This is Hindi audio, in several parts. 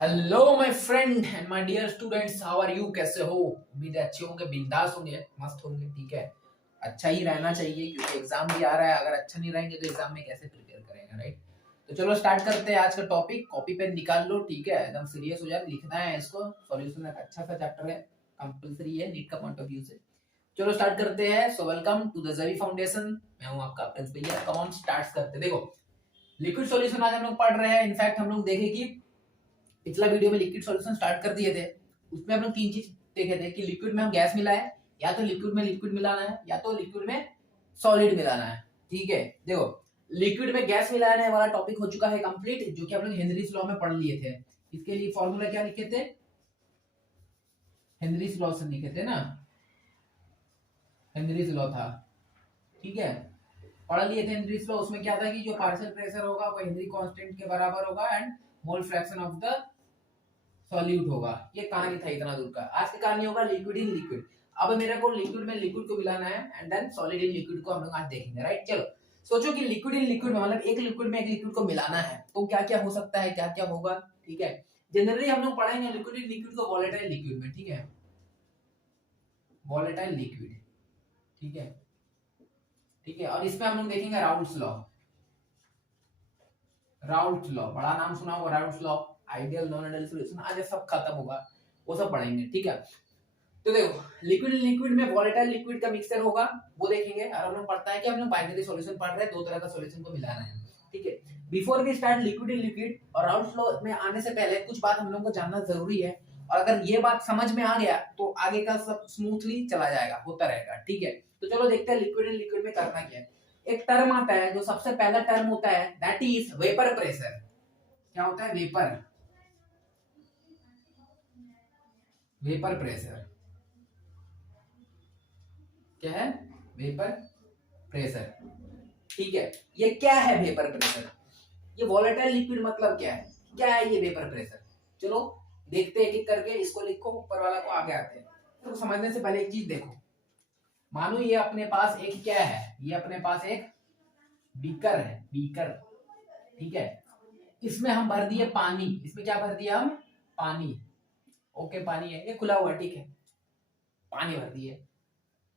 Hello my friend and my dear students, how are you? कैसे हो? उम्मीद है अच्छे होंगे, बिंदास होंगे, मस्त होंगे। ठीक है, अच्छा ही रहना चाहिए क्योंकि एग्जाम भी आ रहा है। अगर अच्छा नहीं रहेंगे तो एग्जाम में कैसे प्रिपेयर करेंगे, राइट? तो चलो स्टार्ट करते हैं आज का टॉपिक। कॉपी पेन निकाल लो, ठीक है, एकदम सीरियस हो जाए, लिखना है इसको। सॉल्यूशन एक अच्छा सा चैप्टर है, कंपलसरी है नीट का पॉइंट ऑफ व्यू से। चलो स्टार्ट करते हैं। So welcome to the Zavi foundation. मैं हूं आपका प्रिंस भैया। कम ऑन स्टार्ट करते हैं। देखो, लिक्विड सॉल्यूशन आज हम लोग पढ़ रहे हैं। इनफैक्ट हम लोग देखे कि पिछला वीडियो में लिक्विड सॉल्यूशन स्टार्ट कर दिए थे। उसमें हम लोग तीन चीज देखे थे कि लिक्विड में हम गैस मिलाए, या तो लिक्विड में लिक्विड मिलाना है, या तो लिक्विड में सॉलिड मिलाना है। ठीक है, देखो, लिक्विड में गैस मिलाने वाला टॉपिक हो चुका है कंप्लीट, जो कि हम लोग हेनरीज लॉ में पढ़ लिए थे। इसके लिए फॉर्मूला क्या लिखे थे? हेनरीज लॉ से लिखे थे ना, हेनरीज लॉ था। ठीक है, पढ़ लिए थे हेनरीज लॉ। उसमें क्या था कि जो पार्शियल प्रेशर होगा वो हेनरी कांस्टेंट के बराबर होगा and mole fraction of the solute होगा। ये कहानी था इतना दूर का। आज की कहानी होगा लिक्विड इन लिक्विड। अब मेरे को लिक्विड में लिक्विड को मिलाना है and then solid in liquid को हम लोग आज देखेंगे, राइट? चलो सोचो कि लिक्विड इन लिक्विड में मतलब एक लिक्विड में एक लिक्विड को मिलाना है, तो क्या क्या हो सकता है, क्या क्या होगा। ठीक है, जनरली हम लोग पढ़ेंगे लिक्विड इन लिक्विड को वोलेटाइल लिक्विड में। ठीक है, वोलेटाइल लिक्विड। ठीक है, ठीक है, और इसमें हम लोग देखेंगे राउल्ट्स लॉ। राउल्ट लॉ, बड़ा नाम सुना होगा Raoult law. Ideal non ideal solution, आज ये सब खत्म होगा, वो सब पढ़ेंगे। ठीक है, तो देखो, लिक्विड लिक्विड में वोलेटाइल लिक्विड का मिक्सचर होगा, वो देखेंगे। और हम लोग पढ़ता है कि हम लोग बाइनरी सॉल्यूशन पढ़ रहे हैं, दो तरह का सॉल्यूशन को मिलाना है। ठीक है, before we start liquid in liquid और राउल्ट लॉ में आने से पहले कुछ बात हम लोग को जानना जरूरी है। और अगर ये बात समझ में आ गया तो आगे का सब स्मूथली चला जाएगा, होता रहेगा। ठीक है, तो चलो देखते हैं लिक्विड इन लिक्विड में करना क्या है। एक टर्म आता है, जो सबसे पहला टर्म होता है, दैट इज वेपर प्रेशर। क्या होता है? Vapour, vapour pressure. क्या है? Vapour pressure. ठीक है, ये क्या है वेपर प्रेशर? ये वॉलेटाइल लिक्विड मतलब क्या है? क्या है ये वेपर प्रेशर? चलो देखते हैं, एक एक करके इसको लिखो, ऊपर वाला को आगे आते हैं। तो समझने से पहले एक चीज देखो, मानो ये अपने पास एक क्या है, ये अपने पास एक बीकर है, बीकर। ठीक है, इसमें हम भर दिए पानी। इसमें क्या भर दिया हम? पानी। ओके, पानी है, ये खुला हुआ, ठीक है, पानी भर दिए।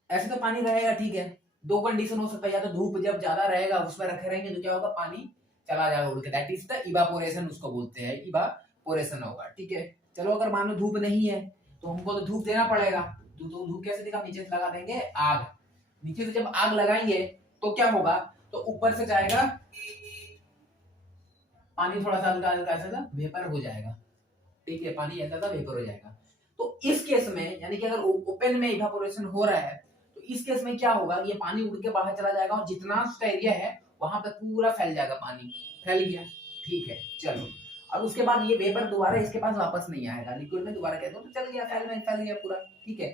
ऐसे तो पानी रहेगा, ठीक है। दो कंडीशन हो सकता है, या तो धूप जब ज्यादा रहेगा उसमें रखे रहेंगे तो क्या होगा, पानी चला जाएगा उड़ के, दैट इज द इवापोरेशन, उसको बोलते हैं, इवापोरेशन होगा। ठीक है, चलो अगर मान लो धूप नहीं है तो हमको तो धूप देना पड़ेगा। तो धूप कैसे देगा? नीचे से लगा देंगे आग। नीचे से जब आग लगाएंगे तो क्या होगा, तो ऊपर से जाएगा पानी, थोड़ा सा हल्का हल्का ऐसा वेपर हो जाएगा। ठीक है, पानी ऐसा सा वेपर हो जाएगा। तो इस केस में, यानी कि अगर ओपन में इवापोरेशन हो रहा है तो इस केस में क्या होगा, ये पानी उड़ के बाहर चला जाएगा और जितना एरिया है वहां पे पूरा फैल जाएगा, पानी फैल गया। ठीक है, चलो, और उसके बाद ये वेपर दोबारा इसके पास वापस नहीं आएगा, लिक्विड में दोबारा कहते हो तो चल गया, फैल गया पूरा। ठीक है,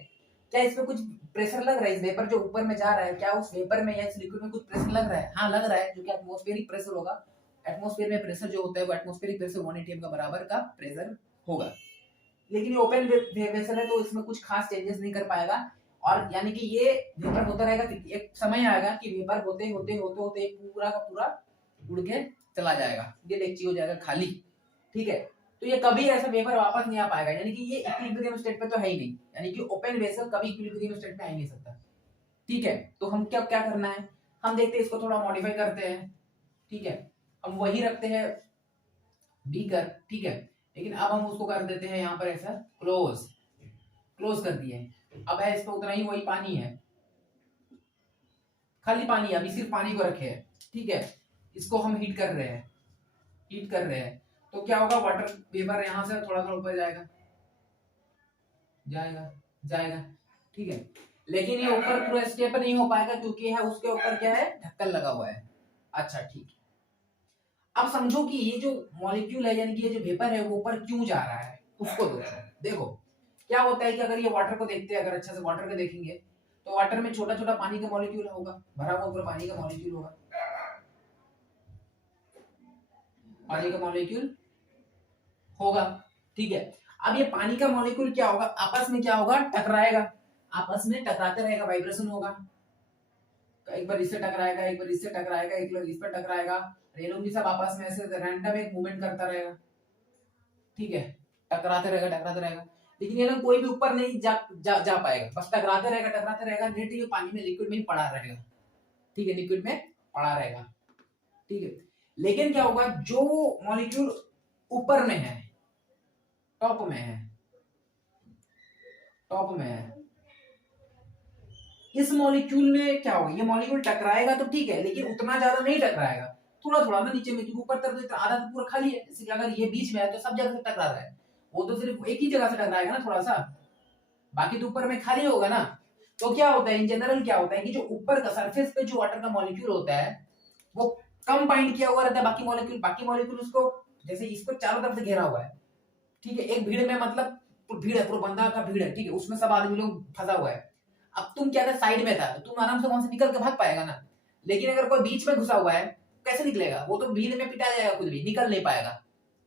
क्या इसमें कुछ प्रेशर लग रहा है? इस वेपर जो ऊपर में जा रहा है, क्या उस वेपर में या इस लिक्विड में कुछ प्रेशर लग रहा है? हाँ लग रहा है, जो कि एटमॉस्फेरिक प्रेशर होगा। एटमॉस्फेयर में प्रेशर जो होता है वो एटमॉस्फेरिक प्रेशर 1 atm का बराबर का प्रेशर होगा। लेकिन ये ओपन वेसल है तो इसमें कुछ खास चेंजेस नहीं कर पाएगा। और यानी कि ये वेपर होता रहेगा, एक समय आएगा कि वेपर होते होते होते होते पूरा का पूरा उड़ के चला जाएगा, ये डेक्ची हो जाएगा खाली। ठीक है, तो ये कभी ऐसा वेपर वापस नहीं आ पाएगा, यानी कि ये इक्विलिब्रियम स्टेट पे तो है ही नहीं, यानी कि ओपन वेसल कभी इक्विलिब्रियम स्टेट में आ ही नहीं सकता। ठीक है, तो हम क्या क्या करना है, हम देखते हैं, इसको थोड़ा मॉडिफाई करते हैं। ठीक है, हम वही रखते हैं बीकर। ठीक है, लेकिन अब हम उसको कर देते हैं यहाँ पर ऐसा क्लोज, क्लोज कर दिए। अब है इसमें उतना ही, वही पानी है, खाली पानी है, अभी सिर्फ पानी को रखे हैं। ठीक है, इसको हम हीट कर रहे हैं, हीट कर रहे हैं, तो क्या होगा, वाटर वेपर यहाँ से थोड़ा सा ऊपर जाएगा, जाएगा, जाएगा। ठीक है, लेकिन ये ऊपर पूरा स्टेप नहीं हो पाएगा क्योंकि है उसके ऊपर क्या है, ढक्कन लगा हुआ है। अच्छा ठीक है, अब समझो कि ये जो मॉलिक्यूल है, यानी कि ये जो वेपर है वो ऊपर क्यों जा रहा है, उसको देखो। देखो क्या होता है कि अगर ये वाटर को देखते हैं, अगर अच्छे से वाटर को देखेंगे तो वाटर में छोटा छोटा पानी का मॉलिक्यूल होगा, भरा हुआ पूरा पानी का मॉलिक्यूल होगा, पानी का मॉलिक्यूल होगा। ठीक है, अब ये पानी का मॉलिक्यूल क्या होगा, आपस में क्या होगा, टकराएगा, आपस में टकराते रहेगा, वाइब्रेशन होगा। एक बार इससे टकराएगा, एक बार इससे टकराएगा, एक बार इस पर टकराएगा, ये लोग भी सब आपस में ऐसे रैंडम एक मूवमेंट करता रहेगा। ठीक है, टकराते रहेगा, लेकिन ये ना कोई भी ऊपर नहीं जा पाएगा, बस टकराते रहेगा, नेट ये पानी में लिक्विड में ही पड़ा रहेगा, ठीक है, लिक्विड में पड़ा रहेगा, ठीक है। लेकिन क्या होगा, जो मॉलिक्यूल ऊपर में है, टॉप में है, इस मॉलिक्यूल में क्या होगा, ये मॉलिक्यूल टकराएगा तो ठीक है, लेकिन उतना ज्यादा नहीं टकराएगा, थोड़ा थोड़ा ना नीचे में, क्योंकि ऊपर तरफ तो आधा तो पूरा खाली है, जैसे कि अगर ये बीच में है तो सब जगह से टकरा रहा है, वो तो सिर्फ एक ही जगह से टकराएगा ना थोड़ा सा, बाकी तो ऊपर में खाली होगा ना। तो क्या होता है इन जनरल, क्या होता है कि जो ऊपर का सरफेस पे जो वाटर का मॉलिक्यूल होता है वो कम बाइंड किया हुआ रहता है बाकी मॉलिक्यूल उसको, जैसे इसको चारों तरफ से घेरा हुआ है, ठीक है, एक भीड़ में, मतलब भीड़ है, पूरा बंदा का भीड़ है, ठीक है, उसमें सब आदमी लोग फंसा हुआ है। अब तुम क्या था, साइड में था, तो तुम आराम से वहां से निकल के भाग पाएगा ना, लेकिन अगर कोई बीच में घुसा हुआ है कैसे निकलेगा, वो तो भीड़ में पिटा जाएगा, कुछ भी निकल नहीं पाएगा,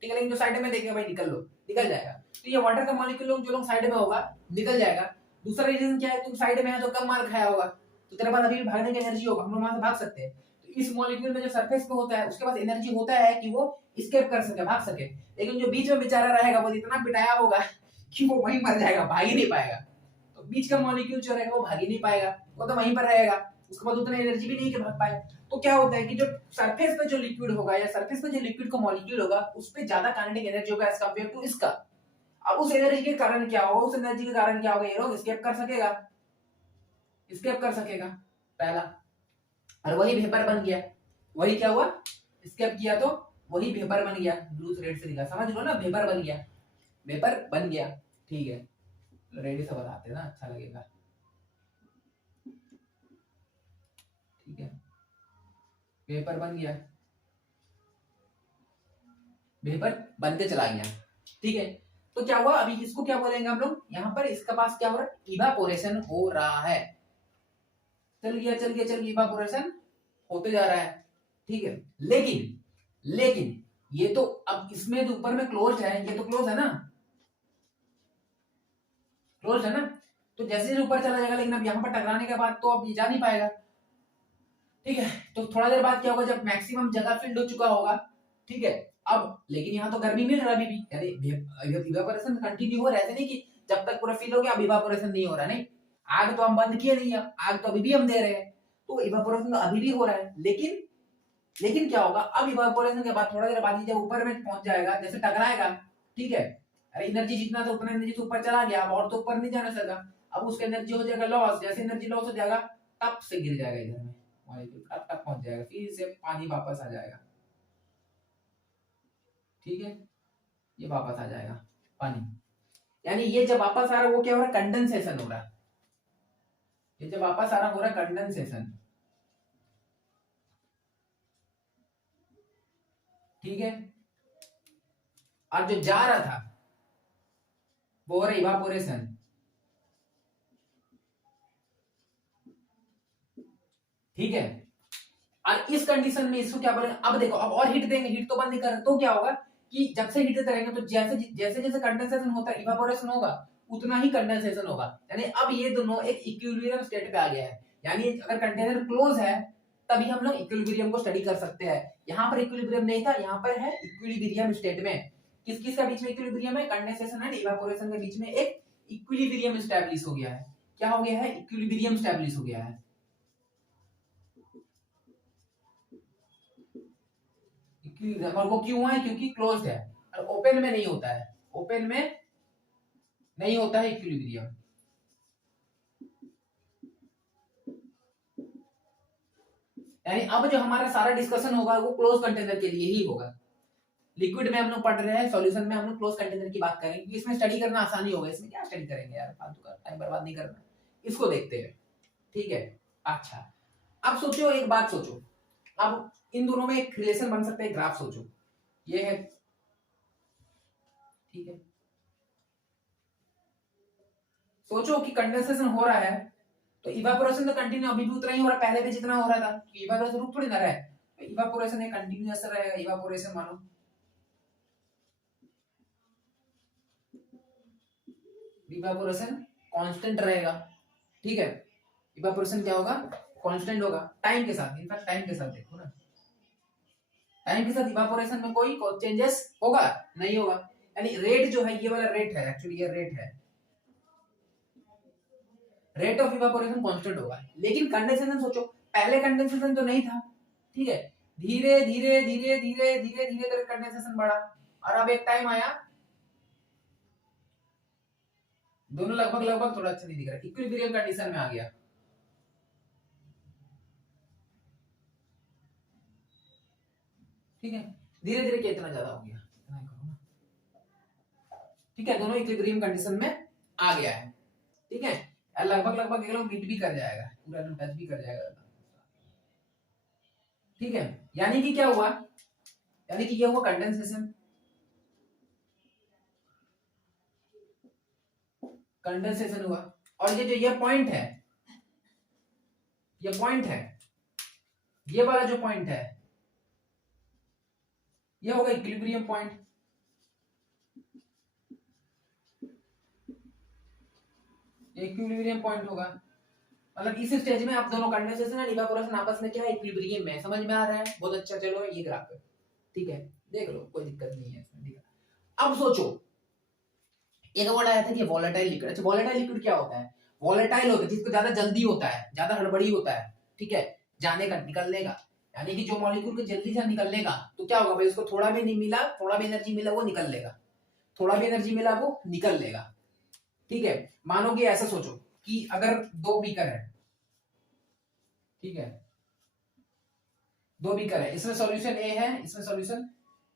ठीक है। लेकिन जो साइड में देखेगा भाई निकल लो, निकल जाएगा। तो ये वाटर का मॉलिक्यूल जो लोग साइड में होगा निकल जाएगा। दूसरा रीजन क्या है, तुम साइड में है तो कम मार खाया होगा, तो तेरे पास अभी भागने की एनर्जी होगा, हम लोग वहां से भाग सकते हैं। तो इस मॉलिक्यूल में जो सरफेस पे होता है उसके पास एनर्जी होता है कि वो स्केप कर सके, भाग सके, लेकिन जो बीच में बेचारा रहेगा वो इतना पिटाया होगा कि वो वहीं मर जाएगा, भाग ही नहीं पाएगा। तो बीच का मॉलिक्यूल जो रहेगा वो भाग ही नहीं पाएगा, वो तो वहीं पर रहेगा, उसके पास उतना एनर्जी भी नहीं कि भाग पाए। तो क्या होता है कि जो सरफेस पे जो लिक्विड होगा या सरफेस पे जो लिक्विड का मॉलिक्यूल होगा उस पे ज्यादा काइनेटिक एनर्जी होगा एज कंपेयर टू इसका। अब उस एनर्जी के कारण क्या होगा, ये लोग स्केप कर सकेगा पहला, और वही वेपर बन गया, वही क्या हुआ, स्केप किया तो वही वेपर बन गया, ब्लू रेड से दिखा, समझ लो ना, वेपर बन गया, ठीक है, रेडी से बताते हैं ना, अच्छा लगेगा, ठीक है, वेपर बन गया, वेपर बनते चला गया, ठीक है। तो क्या हुआ, अभी इसको क्या बोलेंगे हम लोग, यहाँ पर इसके पास क्या हो रहा है, इवापोरेशन हो रहा है, चल गया इवापोरेशन होते जा रहा है, ठीक है। लेकिन ये तो अब इसमें जो ऊपर में क्लोज है, ये तो क्लोज है ना, तो जैसे ऊपर चला जाएगा, लेकिन अब यहाँ पर टकराने के बाद तो अब ये जा नहीं पाएगा, ठीक है। तो थोड़ा देर बाद क्या होगा, जब मैक्सिमम जगह फिल्ड हो चुका होगा, ठीक है, अब लेकिन यहाँ तो गर्मी मिल रहा है अभी भी, यानी इवापोरेशन कंटिन्यू हो रहा है, ऐसे नहीं कि जब तक पूरा फिल हो गया अब इवापोरेशन नहीं हो रहा, नहीं, आग तो हम बंद किए नहीं है, आग तो अभी भी हम दे रहे हैं, तो इवापोरेशन तो अभी भी हो रहा है, लेकिन क्या होगा, अब इवापोरेशन के बाद थोड़ा देर बाद जब ऊपर में पहुंच जाएगा, जैसे टकराएगा, ठीक है, अरे एनर्जी जितना था उतना एनर्जी तो ऊपर चला गया, अब और तो ऊपर नहीं जाना सका, अब उसका एनर्जी हो जाएगा लॉस, जैसे एनर्जी लॉस हो जाएगा तब से गिर जाएगा इधर में मॉलिक्यूल, तब पहुंच जाएगा, फिर से पानी वापस आ जाएगा, ठीक है, ये वापस आ जाएगा पानी, यानी ये जब वापस आ रहा है वो क्या हो रहा है, कंडेंसेशन हो रहा है, ये जब वापस आ रहा हो रहा है कंडेंसेशन, ठीक है, और जो जा रहा था वो हो रहा है इवापोरेशन, ठीक है। और इस कंडीशन में इसको क्या बोलेंगे, अब देखो, अब और हीट देंगे, हीट तो बंद नहीं कर, तो क्या होगा कि जब से हीट देते रहेंगे तो जैसे जैसे जैसे कंडेंसेशन होता है, इवापोरेशन होगा, उतना ही कंडेंसेशन होगा, यानी अब ये दोनों एक इक्विलिब्रियम स्टेट पे आ गया है, यानी अगर कंटेनर क्लोज है तभी हम लोग इक्विलिब्रियम को स्टडी कर सकते हैं। यहाँ पर इक्विलिब्रियम नहीं था, यहाँ पर है इक्विलिब्रियम स्टेट में, किस किस के बीच में इक्विलिब्रियम है, कंडेंसेशन एंड इवापोरेशन के बीच में एक इक्विलिब्रियम स्टैब्लिश हो गया है, क्या हो गया है, इक्विलिब्रियम स्टैब्लिश हो गया है, और वो क्यों है, क्योंकि क्लोज्ड है, और ओपन में नहीं होता है, ओपन में नहीं होता है इक्विलिब्रियम, यानी अब जो हमारा सारा डिस्कशन होगा वो क्लोज कंटेनर के लिए ही होगा। लिक्विड में हम लोग पढ़ रहे हैं, सॉल्यूशन में हम लोग क्लोज कंटेनर की बात करेंगे, क्योंकि इसमें स्टडी करना आसानी होगा, इसमें क्या स्टडी करेंगे यार, फालतू का टाइम बर्बाद नहीं करना, इसको देखते हैं, ठीक है। अच्छा, अब सोचो, एक बात सोचो, अब इन दोनों में एक रिलेशन बन सकता है, ग्राफ सोचो, ये है, ठीक है, सोचो कि कंडेंसेशन हो रहा है तो इवापोरेशन तो कंटिन्यू अभी भी उतना ही हो रहा है, पहले भी जितना हो रहा था, इवापोरेशन रुक थोड़ी ना रहा है, तो इवापोरेशन एक कंटिन्यूअस रहेगा, इवापोरेशन मानो, इवापोरेशन कांस्टेंट रहेगा, ठीक है, इवापोरेशन क्या होगा, कांस्टेंट होगा टाइम के साथ, इनफैक्ट टाइम के साथ देखो ना, टाइम के साथ इवापोरेशन में कोई चेंजेस होगा नहीं होगा, यानी रेट जो है, ये वाला रेट है, एक्चुअली ये रेट है, रेट ऑफ इवापोरेशन कांस्टेंट होगा। लेकिन कंडेंसेशन सोचो, पहले कंडेंसेशन तो नहीं था, ठीक है, धीरे धीरे धीरे धीरे धीरे धीरे करके कंडेंसेशन बढ़ा, और अब एक टाइम आया, दोनों लगभग लगभग, थोड़ा अच्छा नहीं दिख रहा, इक्विलिब्रियम कंडीशन में आ गया। ठीक है, धीरे धीरे कितना ज्यादा हो गया, ठीक है, दोनों इक्विलिब्रियम कंडीशन में आ गया है। ठीक है, लगभग लगभग ये लोग मीट भी कर जाएगा, पूरा टच भी कर जाएगा। ठीक है, यानी कि क्या हुआ, यानी कि ये हुआ कंडेंसेशन, कंडेंसेशन हुआ, और ये जो ये पॉइंट है, ये पॉइंट है, ये वाला जो पॉइंट है, ये होगा इक्विलिब्रियम पॉइंट। इक्विलिब्रियम पॉइंट होगा, मतलब इस स्टेज में आप दोनों कंडेंसेशन और इवापोरेशन आपस में क्या है, इक्विलिब्रियम में। समझ में आ रहा है, बहुत अच्छा। चलो ये ग्राफ है, ठीक है, देख लो, कोई दिक्कत नहीं है इसमें, ठीक है। अब सोचो, एक वर्ड आया था कि वोलेटाइल लिक्विड। अच्छा, वोलेटाइल लिक्विड क्या होता है? वोलेटाइल होता है जिसको ज्यादा जल्दी होता है, ज्यादा हड़बड़ी होता है, ठीक है, जाने का, निकलने का, यानी कि जो मॉलिक्यूल को जल्दी से निकलने का, तो क्या होगा भाई, उसको थोड़ा भी नहीं मिला, थोड़ा भी एनर्जी मिला, वो निकल लेगा, थोड़ा भी एनर्जी मिला, वो निकल लेगा। ठीक है, मानो कि ऐसा सोचो कि अगर दो बीकर है, ठीक है, दो बीकर है, इसमें सॉल्यूशन ए है, इसमें सॉल्यूशन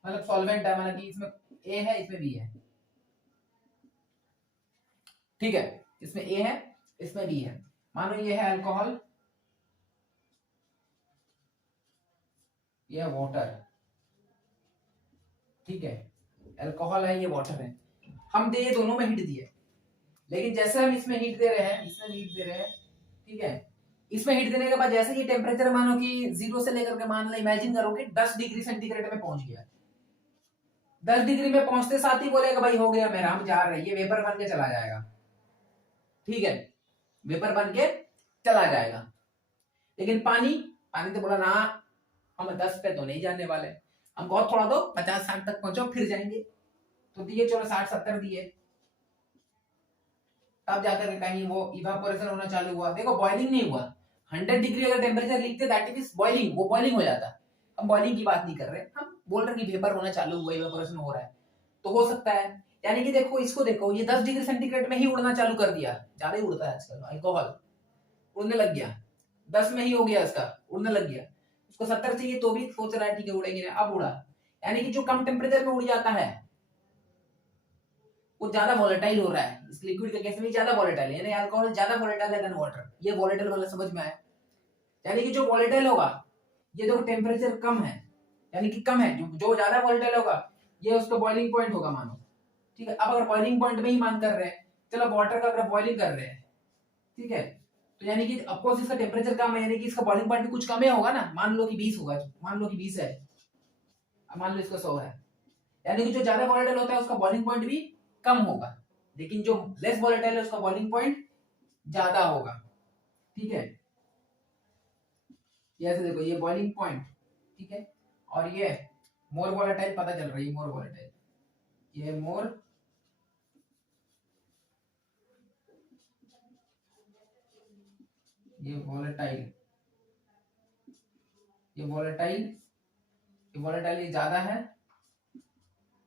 मतलब सॉल्वेंट है, मतलब कि इसमें ए है, इसमें बी है, ठीक है, इसमें ए है, इसमें बी है। मानो ये है अल्कोहल, ये है वाटर, ठीक है, अल्कोहल है, ये वाटर है। हम दे दोनों में हीट दिए, लेकिन जैसे हम इसमें हीट दे रहे हैं, इसमें हीट दे रहे हैं, ठीक है, इसमें हीट देने के बाद जैसे ये टेम्परेचर मानो कि 0 से लेकर के, मान लो, इमेजिन करो कि 10 डिग्री सेंटीग्रेड में पहुंच गया, 10 डिग्री में पहुंचते साथ ही बोलेगा भाई हो गया मेरा, हम जा रहे हैं, ये वेपर बन के चला जाएगा, ठीक है, वेपर बन के चला जाएगा। लेकिन पानी, पानी तो बोला ना, हम 10 पे तो नहीं जाने वाले, हम बहुत थोड़ा दो, 50-60 तक पहुंचो फिर जाएंगे, तो दिए, चलो 60-70 दिए, तब जाकर कहीं वो इवापोरेशन होना चालू हुआ। देखो बॉइलिंग नहीं हुआ, 100 डिग्री अगर टेम्परेचर लिखते दैट इज बॉइलिंग, वो बॉइलिंग हो जाता। हम बॉइलिंग की बात नहीं कर रहे, हम बोल रहे कि वेपर होना चालू हुआ, इवापोरेशन हो रहा है, तो हो सकता है। यानी कि देखो, इसको देखो, ये 10 डिग्री सेंटीग्रेड में ही उड़ना चालू कर दिया, ज्यादा ही उड़ता है आजकल अल्कोहल, उड़ने लग गया, 10 में ही हो गया इसका, उड़ने लग गया। उसको 70 चाहिए तो भी सोच रहा है ठीक है उड़ेंगे, अब उड़ा। यानी कि जो कम टेम्परेचर में उड़ जाता है वो ज्यादा वोलेटाइल हो रहा है, इस लिक्विड के केस में ज्यादा वोलेटाइल है, यानी अल्कोहल ज्यादा वोलेटाइल है देन वाटर। ये वोलेटाइल वाला समझ में आया? यानी कि जो वोलेटाइल होगा, ये देखो टेम्परेचर कम है, यानी कि कम है, जो ज्यादा वोलेटाइल होगा ये उसका बॉइलिंग पॉइंट होगा मानो, ठीक है। अब अगर बॉइलिंग पॉइंट में ही मान कर रहे हैं, चलो वाटर का अगर बॉइलिंग कर रहे हैं, ठीक है, तो यानी कि ऑफकोर्स इसका टेम्परेचर कम है, यानी कि इसका बॉइलिंग पॉइंट भी कुछ कम ही होगा ना। मान लो कि 20 होगा, मान लो कि 20 है, मान लो इसका 100 है, यानी कि जो ज्यादा वोलेटाइल होता है उसका बॉइलिंग पॉइंट भी कम होगा, लेकिन जो लेस वोलेटाइल है उसका बॉइलिंग पॉइंट ज्यादा होगा, ठीक है। ये ऐसे देखो, ये बॉइलिंग पॉइंट, ठीक है, और ये मोर वोलेटाइल, पता चल रही है मोर वोलेटाइल, ये मोर, ये वोलेटाइल, ये वोलेटाइल, ये वोलेटाइल ये ज्यादा है,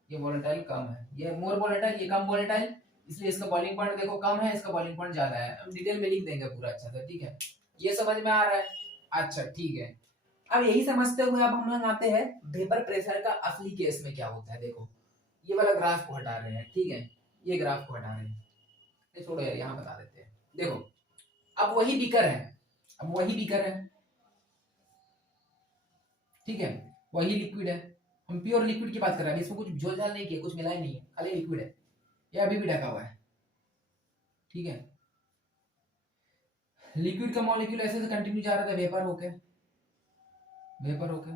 ये वोलेटाइल कम है, ये मोर वोलेटाइल, ये कम वोलेटाइल, इसलिए इसका बॉइलिंग पॉइंट देखो कम है, इसका बॉइलिंग पॉइंट ज्यादा है। हम डिटेल में लिख देंगे पूरा अच्छा से, ठीक है, ये समझ में आ रहा है? अच्छा ठीक है, अब यही समझते हुए अब हम लोग आते हैं वेपर प्रेशर का असली केस में क्या होता है। देखो ये वाला ग्राफ को हटा रहे हैं, ठीक है, ये ग्राफ को हटा रहे हैं, ये छोड़ो यार, यहाँ बता देते हैं। देखो अब वही बीकर है, अब वही बीकर है, ठीक है, वही लिक्विड है, हम प्योर लिक्विड की बात कर रहे हैं, इसमें कुछ झोल झाल नहीं किया, कुछ मिला ही नहीं है, खाली लिक्विड है, ये अभी भी ढका हुआ है, ठीक है। लिक्विड का मॉलिक्यूल ऐसे से कंटिन्यू जा रहा था, वेपर होके, वेपर होके,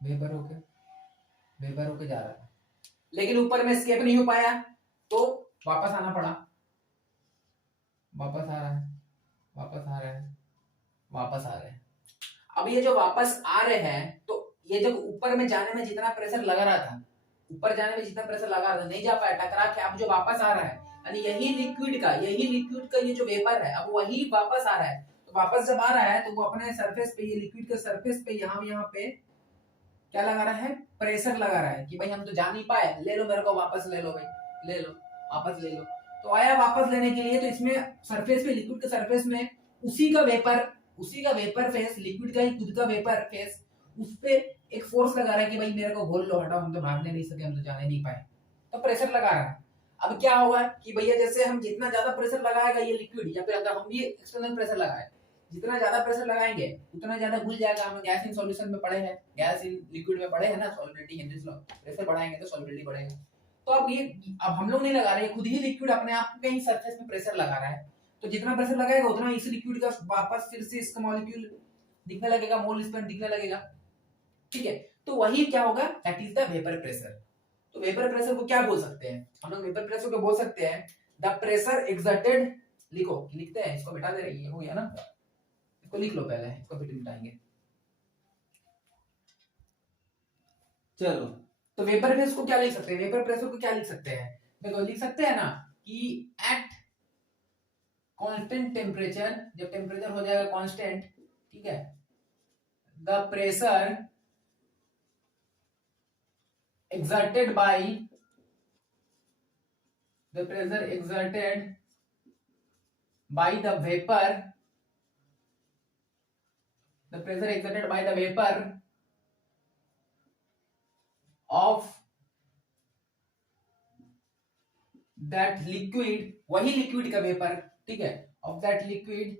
वेपर होके, वेपर होके जा रहा था, लेकिन ऊपर में एस्केप नहीं हो पाया, तो वापस आना पड़ा, वापस आ रहा है, वापस आ रहा है, वापस आ रहे हैं। अब ये जो वापस आ रहे हैं, तो ये जब ऊपर में जाने में जितना प्रेशर लग रहा था, ऊपर जाने में जितना प्रेशर लगा रहा था नहीं जा पाया, टकरा के अब जो वापस आ रहा है, यानी यही लिक्विड का ये जो वेपर है अब वही वापस आ रहा है। तो वापस जब आ रहा है तो वो अपने सरफेस पे, ये लिक्विड के सरफेस पे यहाँ पे क्या लगा रहा है, प्रेशर लगा रहा है कि भाई हम तो जा नहीं पाए, ले लो मेरे को वापस, ले लो भाई, ले लो वापस ले लो। तो आया वापस लेने के लिए, तो इसमें सरफेस पे, लिक्विड के सरफेस में उसी का वेपर फेस, लिक्विड का ही खुद का वेपर फेस, उस पे एक फोर्स लगा रहा है कि भाई मेरे को घोल लो, हटाओ, हम तो भागने नहीं सके, हम तो जाने नहीं पाए, तो प्रेशर लगा रहा है। अब क्या होगा कि भैया जैसे हम जितना ज्यादा प्रेशर लगाएगा ये लिक्विड, या फिर अगर हम भी एक्सटर्नल प्रेशर लगाए, जितना ज्यादा प्रेशर लगाएंगे उतना ज्यादा घुल जाएगा। हम गैस इन सॉल्यूशन में पढ़े हैं, गैस इन लिक्विड में पढ़े हैं ना, सॉल्युबिलिटी हेनरीज लॉ, प्रेशर बढ़ाएंगे तो सॉल्युबिलिटी बढ़ेगा। तो अब हम लोग नहीं लगा रहे, खुद ही लिक्विड अपने आप कहीं सरफेस में प्रेशर लगा रहा है, तो जितना प्रेशर लगाएगा उतना इस लिक्विड का वापस फिर से इसका मॉलिक्यूल दिखने लगेगा, मोल स्पीड दिखने लगेगा, ठीक है। तो वही क्या होगा, that is the vapour pressure. तो वेपर प्रेशर को क्या बोल सकते हैं हम लोग, वेपर प्रेशर को बोल सकते हैं द प्रेशर एक्सर्टेड, लिखते हैं, इसको मिटा दे रही है, हो गया ना, इसको लिख लो पहले, इसको फिर मिटाएंगे। चलो, तो वेपर प्रेशर को क्या लिख सकते हैं, वेपर प्रेशर को क्या लिख सकते हैं, देखो लिख सकते हैं ना कि एट कांस्टेंट टेम्परेचर, जब टेम्परेचर हो जाएगा कांस्टेंट, ठीक है, the pressure exerted by the pressure exerted by the vapor, the pressure exerted by the vapor of that liquid, वही लिक्विड का वेपर, ठीक है, of that liquid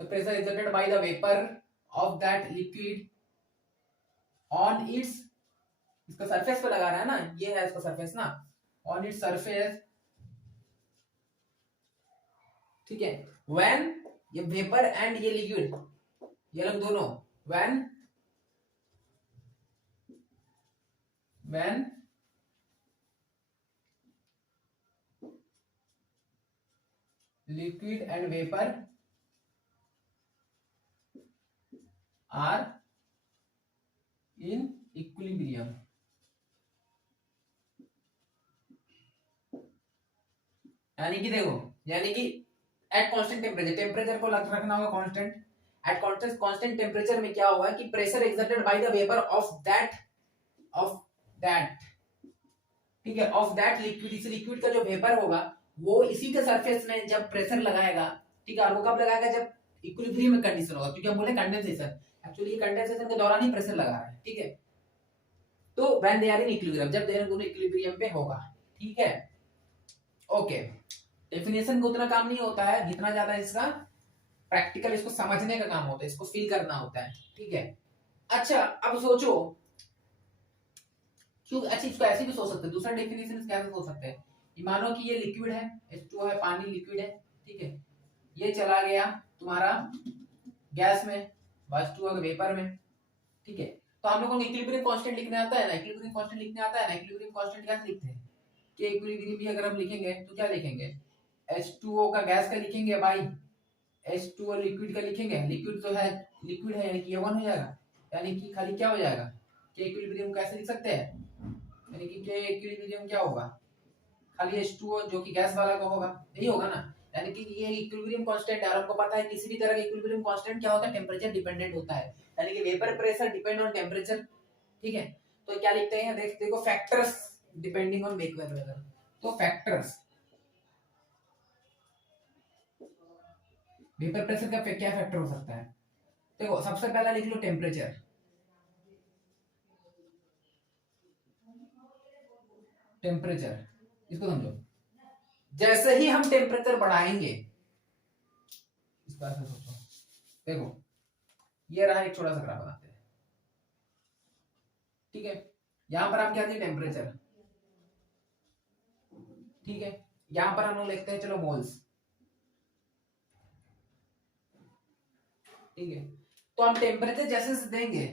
the pressure exerted by the vapor of that liquid on its, इसका सरफेस पे लगा रहा है ना, ये है इसका सरफेस ना, on its surface, ठीक है, when ये वेपर एंड ये लिक्विड, ये लोग दोनों, when liquid and vapor are in equilibrium, यानी कि देखो, यानी कि एट कांस्टेंट टेम्परेचर, टेम्परेचर को रखना होगा कांस्टेंट, एट कांस्टेंट टेम्परेचर में क्या होगा कि pressure exerted by the vapour of that, ठीक है, ऑफ दैट लिक्विड, इस लिक्विड का जो वेपर होगा वो इसी के सरफेस में जब प्रेशर लगाएगा, ठीक है, और वो कब लगाएगा, जब इक्विलिब्रियम कंडीशन होगा, क्योंकि हम बोले कंडेंसेशन, एक्चुअली ये कंडेंसेशन के दौरान ही प्रेशर लगा रहा है, ठीक है, तो when they are in equilibrium, जब दोनों इक्विलिब्रियम पे होगा, ठीक है, ओके। डेफिनेशन को उतना काम नहीं होता है जितना ज्यादा इसका प्रैक्टिकल, इसको समझने का काम होता है, इसको फील करना होता है, ठीक है। अच्छा, अब सोचो क्यों, अच्छा इसको ऐसे भी सोच सकते हैं, दूसरा डेफिनेशन कैसे सोच सकते हैं, मानो कि ये लिक्विड है, H2O है, पानी लिक्विड है, ठीक है, ये चला गया तुम्हारा गैस में, H2O के वेपर में, ठीक है, तो हम लोगों को इक्विलिब्रियम कांस्टेंट लिखने आता है ना, इक्विलिब्रियम कांस्टेंट लिखने आता है ना, इक्विलिब्रियम कांस्टेंट कैसे लिखते हैं कि इक्विलिब्रियम भी अगर हम लिखेंगे तो क्या लिखेंगे, H2O का गैस का लिखेंगे बाई H2O लिक्विड का लिखेंगे, लिक्विड तो है, लिक्विड है यानी कि ये 1 हो जाएगा, यानी कि खाली क्या हो जाएगा, के इक्विलिब्रियम कैसे लिख सकते हैं, यानी कि के इक्विलिब्रियम क्या होगा, खाली H2O जो कि गैस वाला का होगा, यही होगा ना, यानी कि ये इक्विलिब्रियम कांस्टेंट है, और हमको पता है किसी भी तरह का इक्विलिब्रियम कांस्टेंट क्या होता है, टेंपरेचर डिपेंडेंट होता है, यानी कि vapour pressure depend on temperature, ठीक है, तो क्या लिखते हैं, देखो फैक्टर्स डिपेंडिंग ऑन वेपर, तो फैक्टर्स वेपर प्रेशर का क्या फैक्टर हो सकता है, देखो सबसे पहला लिख लो टेम्परेचर, इसको समझो, जैसे ही हम टेम्परेचर बढ़ाएंगे, इस बात में सोचो, देखो ये रहा एक छोटा सा ग्राफ बनाते हैं, ठीक है, यहां पर आप क्या दें, टेम्परेचर, ठीक है, यहां पर हम लोग लिखते हैं चलो मोल्स, ठीक है, तो हम टेम्परेचर जैसे से देंगे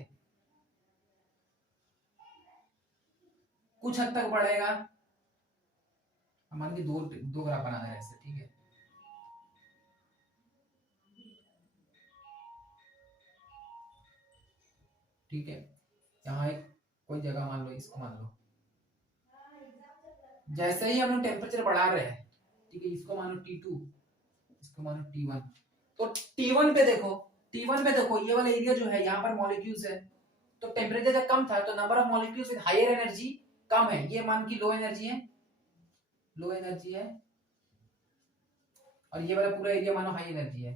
कुछ हद तक बढ़ेगा, मान के दो ग्राफ बना रहे हैं ऐसे, ठीक है, ठीक है, यहाँ एक कोई जगह मान लो, इसको मान लो, जैसे ही हम लोग टेम्परेचर बढ़ा रहे हैं, ठीक है, इसको मानो T2, इसको मानो T1, तो T1 पे देखो, T1 पे देखो ये वाला एरिया जो है यहाँ पर मॉलिक्यूल्स है, तो टेम्परेचर जब कम था तो number of molecules with higher energy कम है, ये मान की लो एनर्जी है, लो एनर्जी है, और ये वाला पूरा एरिया मानो हाई एनर्जी है,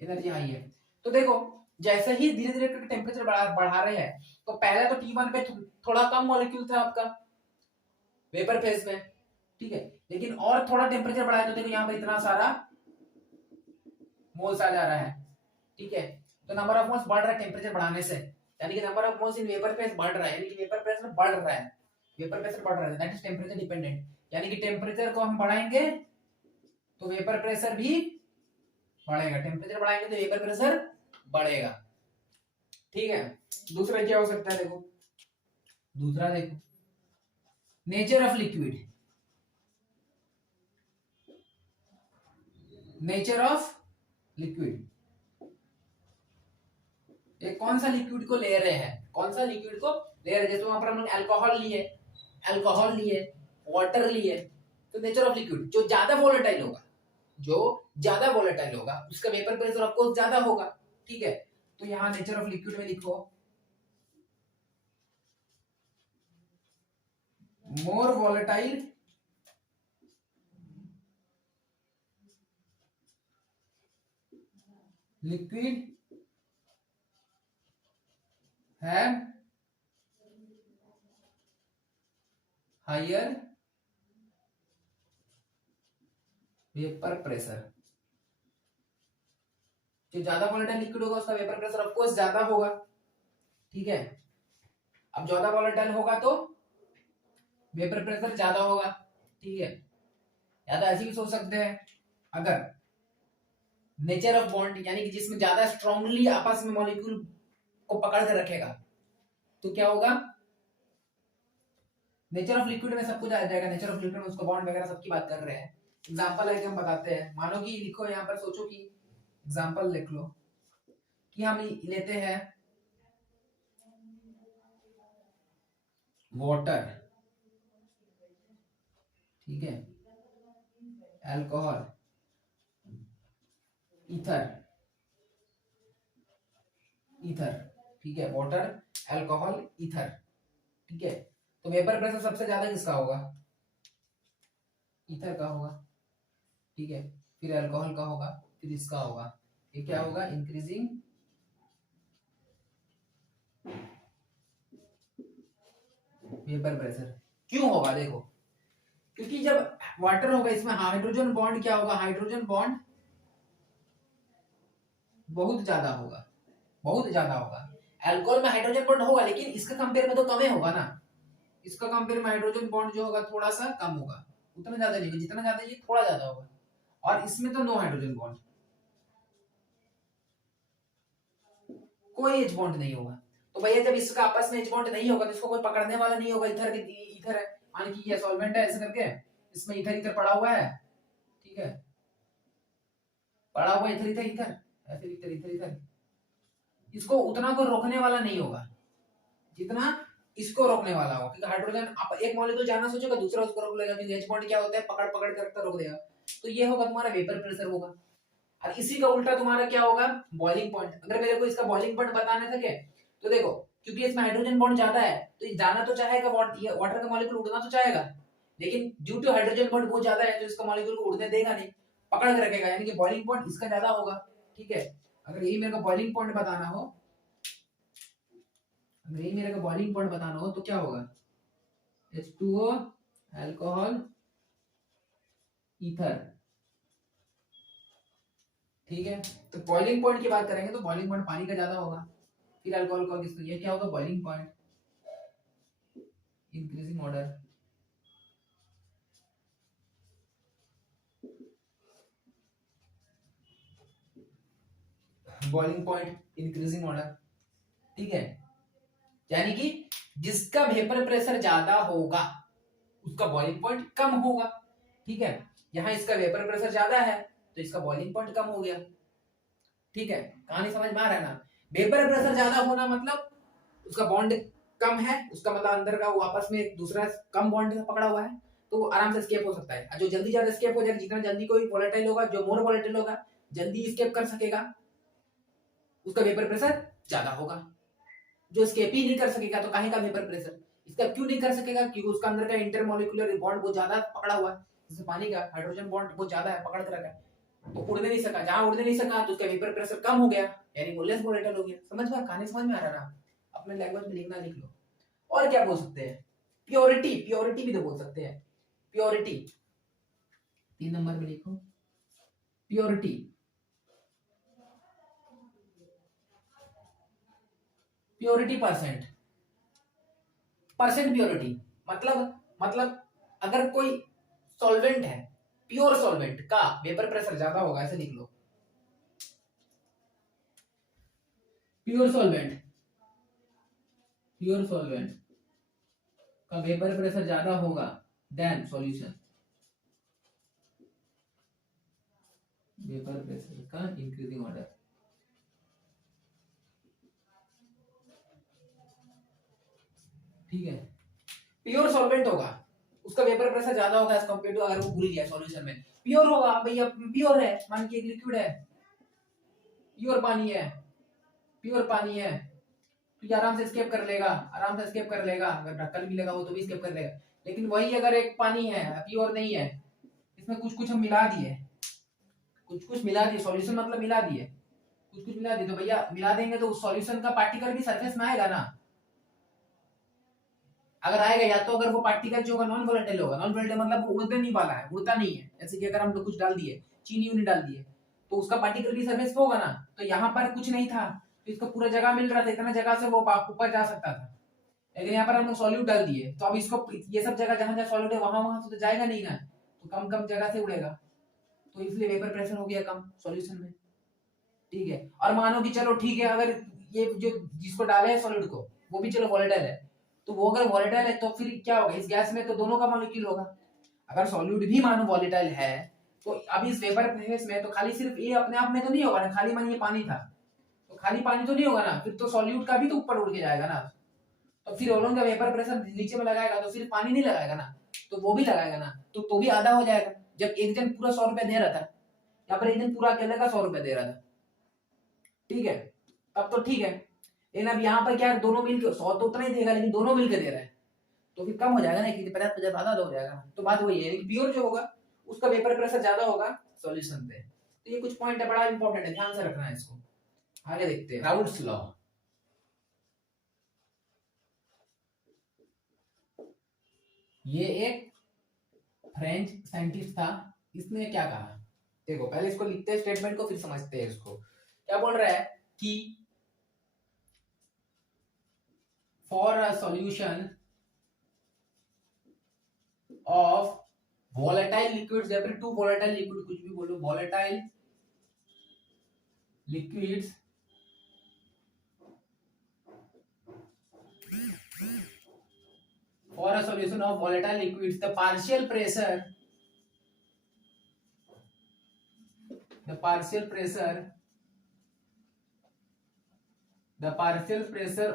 एनर्जी हाई है। तो देखो जैसे ही धीरे धीरे करके टेम्परेचर बढ़ा रहे हैं, तो पहले तो T1 पे थोड़ा कम मॉलिक्यूल था आपका वेपर फेज में, ठीक है, लेकिन और थोड़ा टेम्परेचर बढ़ाया तो देखो यहाँ पर इतना सारा मोल्स आ जा रहा है, ठीक है, तो नंबर ऑफ मोल्स बढ़ रहा है टेम्परेचर बढ़ाने से, यानी कि number of moles in vapour phase बढ़ रहा है, यानी कि वेपर प्रेशर बढ़ रहा है, वेपर प्रेशर बढ़ रहा है, दैट इज टेम्परेचर डिपेंडेंट, यानी कि टेम्परेचर को हम बढ़ाएंगे तो वेपर प्रेशर भी बढ़ेगा, टेम्परेचर बढ़ाएंगे तो वेपर प्रेशर बढ़ेगा, ठीक है। दूसरा क्या हो सकता है, देखो दूसरा देखो, nature of liquid, nature of liquid, ये कौन सा लिक्विड को ले रहे हैं, कौन सा लिक्विड को ले रहे हैं, जैसे वहां पर हम लोग अल्कोहल लिए, वाटर लिए, तो नेचर ऑफ लिक्विड जो ज्यादा वोलेटाइल होगा, जो ज्यादा वोलेटाइल होगा उसका वेपर प्रेशर ऑफ कोर्स ज्यादा होगा, ठीक है, तो यहाँ नेचर ऑफ लिक्विड में लिखो more volatile liquid have higher vapour pressure, जो ज्यादा वोलेटाइल लिक्विड होगा उसका वेपर प्रेशर ऑफ कोर्स ज्यादा होगा, ठीक है, अब ज्यादा वोलेटाइल होगा तो वेपर प्रेशर ज्यादा होगा, ठीक है, या तो ऐसे भी सोच सकते हैं, अगर नेचर ऑफ बॉन्ड यानी कि जिसमें ज्यादा स्ट्रांगली आपस में मॉलिक्यूल को पकड़ के रखेगा तो क्या होगा, नेचर ऑफ लिक्विड में सब कुछ आ जाएगा, नेचर ऑफ लिक्विड में उसको बॉन्ड वगैरह सबकी बात कर रहे हैं, एग्जांपल है कि हम बताते हैं, मानो कि लिखो यहाँ पर, सोचो कि एग्जांपल लिख लो कि हम लेते हैं वाटर, ठीक है, अल्कोहल, ईथर, ठीक है, वाटर, अल्कोहल, ईथर, ठीक है, तो वेपर प्रेशर सबसे ज्यादा किसका होगा, ईथर का होगा, ठीक है, फिर अल्कोहल का होगा, फिर इसका होगा, ये क्या होगा, इंक्रीजिंग वेपर प्रेशर, क्यों होगा, देखो क्योंकि जब वाटर होगा इसमें हाइड्रोजन बॉन्ड क्या होगा, हाइड्रोजन बॉन्ड बहुत ज्यादा होगा, बहुत ज्यादा होगा, अल्कोहल में हाइड्रोजन बॉन्ड होगा लेकिन इसका कंपेयर में तो कम ही होगा ना, इसका कंपेयर में हाइड्रोजन बॉन्ड जो होगा थोड़ा सा कम होगा, उतना ज्यादा नहीं, जितना ज्यादा ये थोड़ा ज्यादा होगा, और इसमें तो नो हाइड्रोजन बॉन्ड, कोई एच बॉन्ड नहीं होगा, तो भैया जब इसका आपस में एच बॉन्ड नहीं होगा तो इसको कोई पकड़ने वाला नहीं होगा, इथर है, मान कि ये सॉल्वेंट है ऐसे करके, इसमें इथर इथर पड़ा हुआ है, ठीक है, पड़ा हुआ इथर इथर इथर ऐसे इथर इथर इथर, इसको उतना को रोकने वाला नहीं होगा जितना इसको रोकने वाला होगा, क्योंकि हाइड्रोजन आप एक मॉलिक्यूल जाना सोचेगा दूसरा उसको रोक लेगा, क्योंकि एच बॉन्ड क्या होता है, पकड़ पकड़ कर रोक देगा, तो ये होगा तुम्हारा वेपर प्रेशर होगा, और इसी का उल्टा तुम्हारा क्या होगा, बॉइलिंग पॉइंट, अगर मेरे को इसका बॉइलिंग पॉइंट बताने सके तो देखो, क्योंकि इसमें हाइड्रोजन बॉन्ड ज्यादा है तो ये जाना तो चाहेगा, वाटर का मॉलिक्यूल उड़ना तो चाहेगा, लेकिन ड्यू टू हाइड्रोजन बॉन्ड बहुत ज्यादा है तो इसका मॉलिक्यूल को उड़ने देगा नहीं, पकड़ के रखेगा, यानी कि बॉइलिंग पॉइंट इसका ज्यादा होगा, ठीक है, अगर यही मेरे को बॉइलिंग पॉइंट बताना हो, अगर यही मेरे को बॉइलिंग पॉइंट बताना हो तो क्या होगा, H2O, अल्कोहल, ईथर, ठीक है, तो बॉइलिंग पॉइंट की बात करेंगे तो बॉइलिंग पॉइंट पानी का ज्यादा होगा, फिर अल्कोहल का किसका, ये क्या होगा, boiling point increasing order, boiling point increasing order, ठीक है, यानी कि जिसका वेपर प्रेशर ज्यादा होगा उसका बॉइलिंग पॉइंट कम होगा, ठीक है, यहाँ इसका वेपर प्रेशर ज्यादा है तो इसका बॉइलिंग पॉइंट कम हो गया, ठीक है, कहानी समझ में आ रहा है ना। वेपर प्रेशर ज्यादा होना मतलब उसका बॉन्ड कम है, उसका मतलब अंदर का वो आपस में एक दूसरा कम बॉन्ड पकड़ा हुआ है, तो वो आराम से स्केप हो सकता है। जो जल्दी ज्यादा स्केप हो जाएगा, जितना जल्दी कोई वोलेटाइल होगा, जो मोर वोलेटाइल होगा, जल्दी स्केप कर सकेगा, उसका वेपर प्रेशर ज्यादा होगा। जो स्केप ही नहीं कर सकेगा तो काहे का वेपर प्रेशर। इसका क्यों नहीं कर सकेगा, क्योंकि उसका अंदर का इंटरमोलिकुलर बॉन्ड बहुत ज्यादा पकड़ा हुआ है, जैसे पानी का हाइड्रोजन बॉन्ड बहुत ज्यादा है, पकड़ के रखा है, तो उड़ने नहीं सका। जहां उड़ने नहीं सका तो उसका वेपर प्रेशर कम हो गया, यानी वो लेस वोलेटाइल हो गया। समझ में, कहानी समझ में आ रहा ना। अपने लैंग्वेज में लिखना लिख लो। और क्या बोल सकते हैं, प्योरिटी, प्योरिटी भी तो बोल सकते हैं। प्योरिटी 3 नंबर में लिखो, purity. Purity percent, percent purity मतलब अगर कोई सॉल्वेंट है, प्योर सॉल्वेंट का वेपर प्रेशर ज्यादा होगा, ऐसे लिख लो। प्योर सॉल्वेंट, प्योर सॉल्वेंट का वेपर प्रेशर ज्यादा होगा देन सॉल्यूशन। वेपर प्रेशर का इंक्रीजिंग ऑर्डर, ठीक है। प्योर सॉल्वेंट होगा, उसका वेपर प्रेशर ज्यादा होगा एज कंपेयर टू अगर वो भूल गया सॉल्यूशन में। प्योर होगा भैया, प्योर है, मान के एक लिक्विड है, प्योर पानी है, प्योर पानी है, तो ये आराम से स्केप कर लेगा, आराम से स्केप कर लेगा, अगर ढक्कन भी लगा हो तो भी स्केप कर लेगा। लेकिन वही अगर एक पानी है, प्योर नहीं है, इसमें कुछ कुछ हम मिला दिए, कुछ कुछ मिला दिए, सॉल्यूशन मतलब मिला दिए, कुछ कुछ मिला दिए, तो भैया मिला देंगे तो उस सॉल्यूशन का पार्टिकल भी सरफेस में आएगा ना। अगर आएगा, या तो अगर वो पार्टिकल जो होगा नॉन वोलेटाइल होगा, नॉन वोलेटाइल मतलब वो उड़ने नहीं वाला है, उड़ता नहीं है, जैसे कि अगर हम लोग कुछ डाल दिए, चीनी उनी डाल दिए, तो उसका पार्टिकल भी सरफेस पे होगा ना। तो यहाँ पर कुछ नहीं था, तो इसको पूरा जगह मिल रहा था, इतना जगह से वो ऊपर जा सकता था। लेकिन यहाँ पर हम लोग सॉल्यूट डाल दिए, तो अब इसको ये सब जगह जहां जहां सॉल्यूट है वहां वहां तो जाएगा नहीं ना, तो कम कम जगह से उड़ेगा, तो इसलिए वेपर प्रेशर हो गया कम सॉल्यूशन में। ठीक है, और मानो कि चलो ठीक है, अगर ये जो जिसको डाले है सॉलिड को, वो भी चलो वोलेटाइल है, तो वो अगर वोलेटाइल है तो फिर क्या होगा, इस गैस में तो दोनों का मॉलिक्यूल होगा। अगर सॉल्यूट भी मानो वोलेटाइल है, तो अब इस वेपर फेस में तो खाली सिर्फ ये अपने आप में तो नहीं होगा ना, खाली मान ये पानी था, तो खाली पानी तो नहीं होगा ना, फिर तो सॉल्यूट का भी तो ऊपर उड़ के जाएगा ना, तो फिर ओलोन का वेपर प्रेशर नीचे में लगाएगा तो सिर्फ पानी नहीं लगाएगा ना, तो वो भी लगाएगा ना, तो भी आधा हो जाएगा। जब एक जन पूरा 100 रुपए दे रहा था, यहाँ पर एक जन पूरा अकेले का 100 रुपए दे रहा था, ठीक है, तब तो ठीक है। लेकिन अब यहाँ पर क्या है, दोनों मिलकर 100 तो उतना ही देगा, लेकिन दोनों मिलकर दे रहे हैं, तो फिर कम हो जाएगा ना, कि 50-50 आधा हो जाएगा। तो बात वही है, प्योर जो होगा उसका वेपर प्रेशर ज्यादा होगा सॉल्यूशन पे। तो ये कुछ पॉइंट है, बड़ा इंपॉर्टेंट है, ध्यान से रखना है इसको। आगे देखते हैं राउल्ट्स लॉ। ये एक फ्रेंच साइंटिस्ट था, इसने क्या कहा, देखो पहले इसको लिखते हैं स्टेटमेंट को, फिर समझते हैं इसको। क्या बोल रहा है कि for a solution of volatile liquids, या फिर टू volatile liquid, कुछ भी बोलो, volatile liquids for a solution of volatile liquids, the partial pressure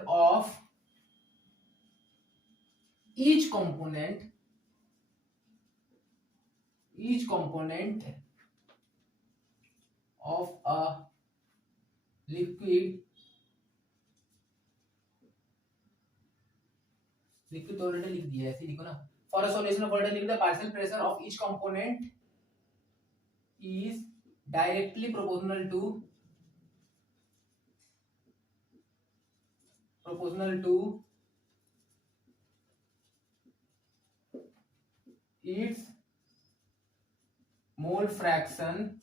of each component of a liquid तो ऑलरेडी लिख दिया है, ऐसे लिखो ना। For a solution of volatile liquid, the partial pressure of each component is directly proportional to its mole fraction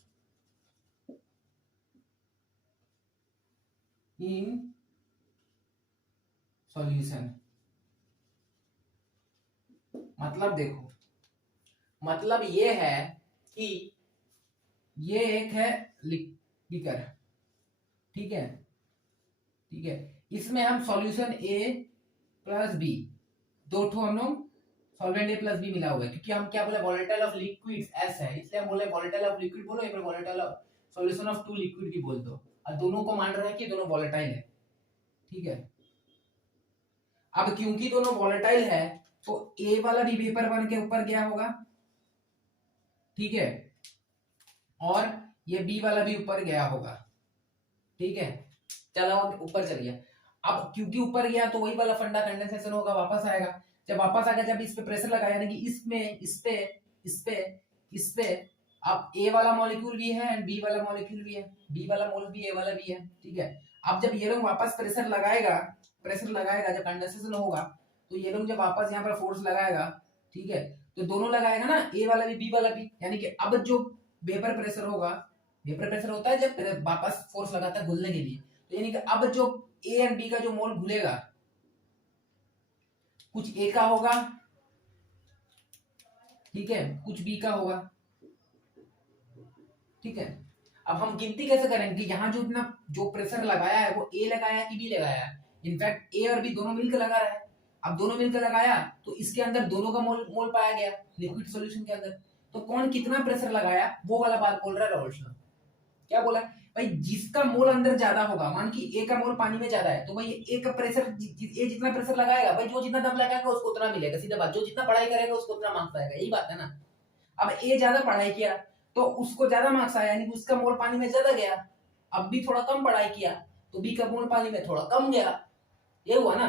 in solution। मतलब देखो, मतलब ये है कि ये एक है बीकर, ठीक है, इसमें हम सॉल्यूशन A प्लस बी, दो ठो हम लोग सॉल्वेंट A प्लस बी मिला हुआ है, क्योंकि हम क्या बोले, वोलेटाइल ऑफ लिक्विड्स S है, इसलिए हम बोले वोलेटाइल ऑफ लिक्विड बोलो, या फिर volatile of solution of two liquid भी बोल दो। और दोनों को मान रहा है कि दोनों वॉलेटाइल है, ठीक है। अब क्योंकि दोनों वॉलेटाइल है तो ए वाला भी वेपर बन के ऊपर गया होगा, ठीक है, और ये बी वाला भी ऊपर गया होगा, ठीक है। चलो ऊपर चल गया। अब क्योंकि ऊपर गया तो वही वाला फंडा, कंडेंसेशन होगा, वापस आएगा। जब वापस आएगा, जब इस पे प्रेशर लगाया, यानी कि इसमें इस पे अब ए वाला मॉलिक्यूल भी है एंड बी वाला मॉलिक्यूल भी है, बी वाला मोल भी ए वाला भी है, ठीक है। अब जब ये लोग वापस प्रेशर लगाएगा, जब कंडेंसेशन होगा तो ये लोग जब वापस यहाँ पर फोर्स लगाएगा, ठीक है, तो दोनों लगाएगा ना, ए वाला भी बी वाला भी, यानी कि अब जो वेपर प्रेशर होगा, वेपर प्रेशर होता है जब वापस फोर्स लगाता है घुलने के लिए, तो यानी कि अब जो ए एंड बी का जो मोल घुलेगा, कुछ ए का होगा, ठीक है, कुछ बी का होगा, ठीक है। अब हम गिनती कैसे करेंगे, यहाँ जो इतना जो प्रेशर लगाया है वो ए लगाया है कि बी लगाया है, इनफैक्ट ए और बी दोनों मिलकर लगा रहा है। अब दोनों मिलकर लगाया तो इसके अंदर दोनों का मोल मोल पाया गया लिक्विड सॉल्यूशन के अंदर। तो कौन कितना प्रेशर लगाया वो वाला बात बोल रहा है राहुल शर्मा। क्या बोला भाई, जिसका मोल अंदर ज्यादा होगा, मान कि ए का मोल पानी में ज्यादा है, तो भाई ए का प्रेशर, ए जितना प्रेशर लगाएगा भाई, जो जितना दम लगाएगा उसको उतना मिलेगा, सीधा बात, जो जितना पढ़ाई करेगा उसको उतना मार्क्स आएगा, यही बात है ना। अब ए ज्यादा पढ़ाई किया तो उसको ज्यादा मार्क्स आया, यानी कि उसका मोल पानी में ज्यादा गया। अब भी थोड़ा कम पढ़ाई किया तो बी का मोल पानी में थोड़ा कम गया, ये हुआ ना।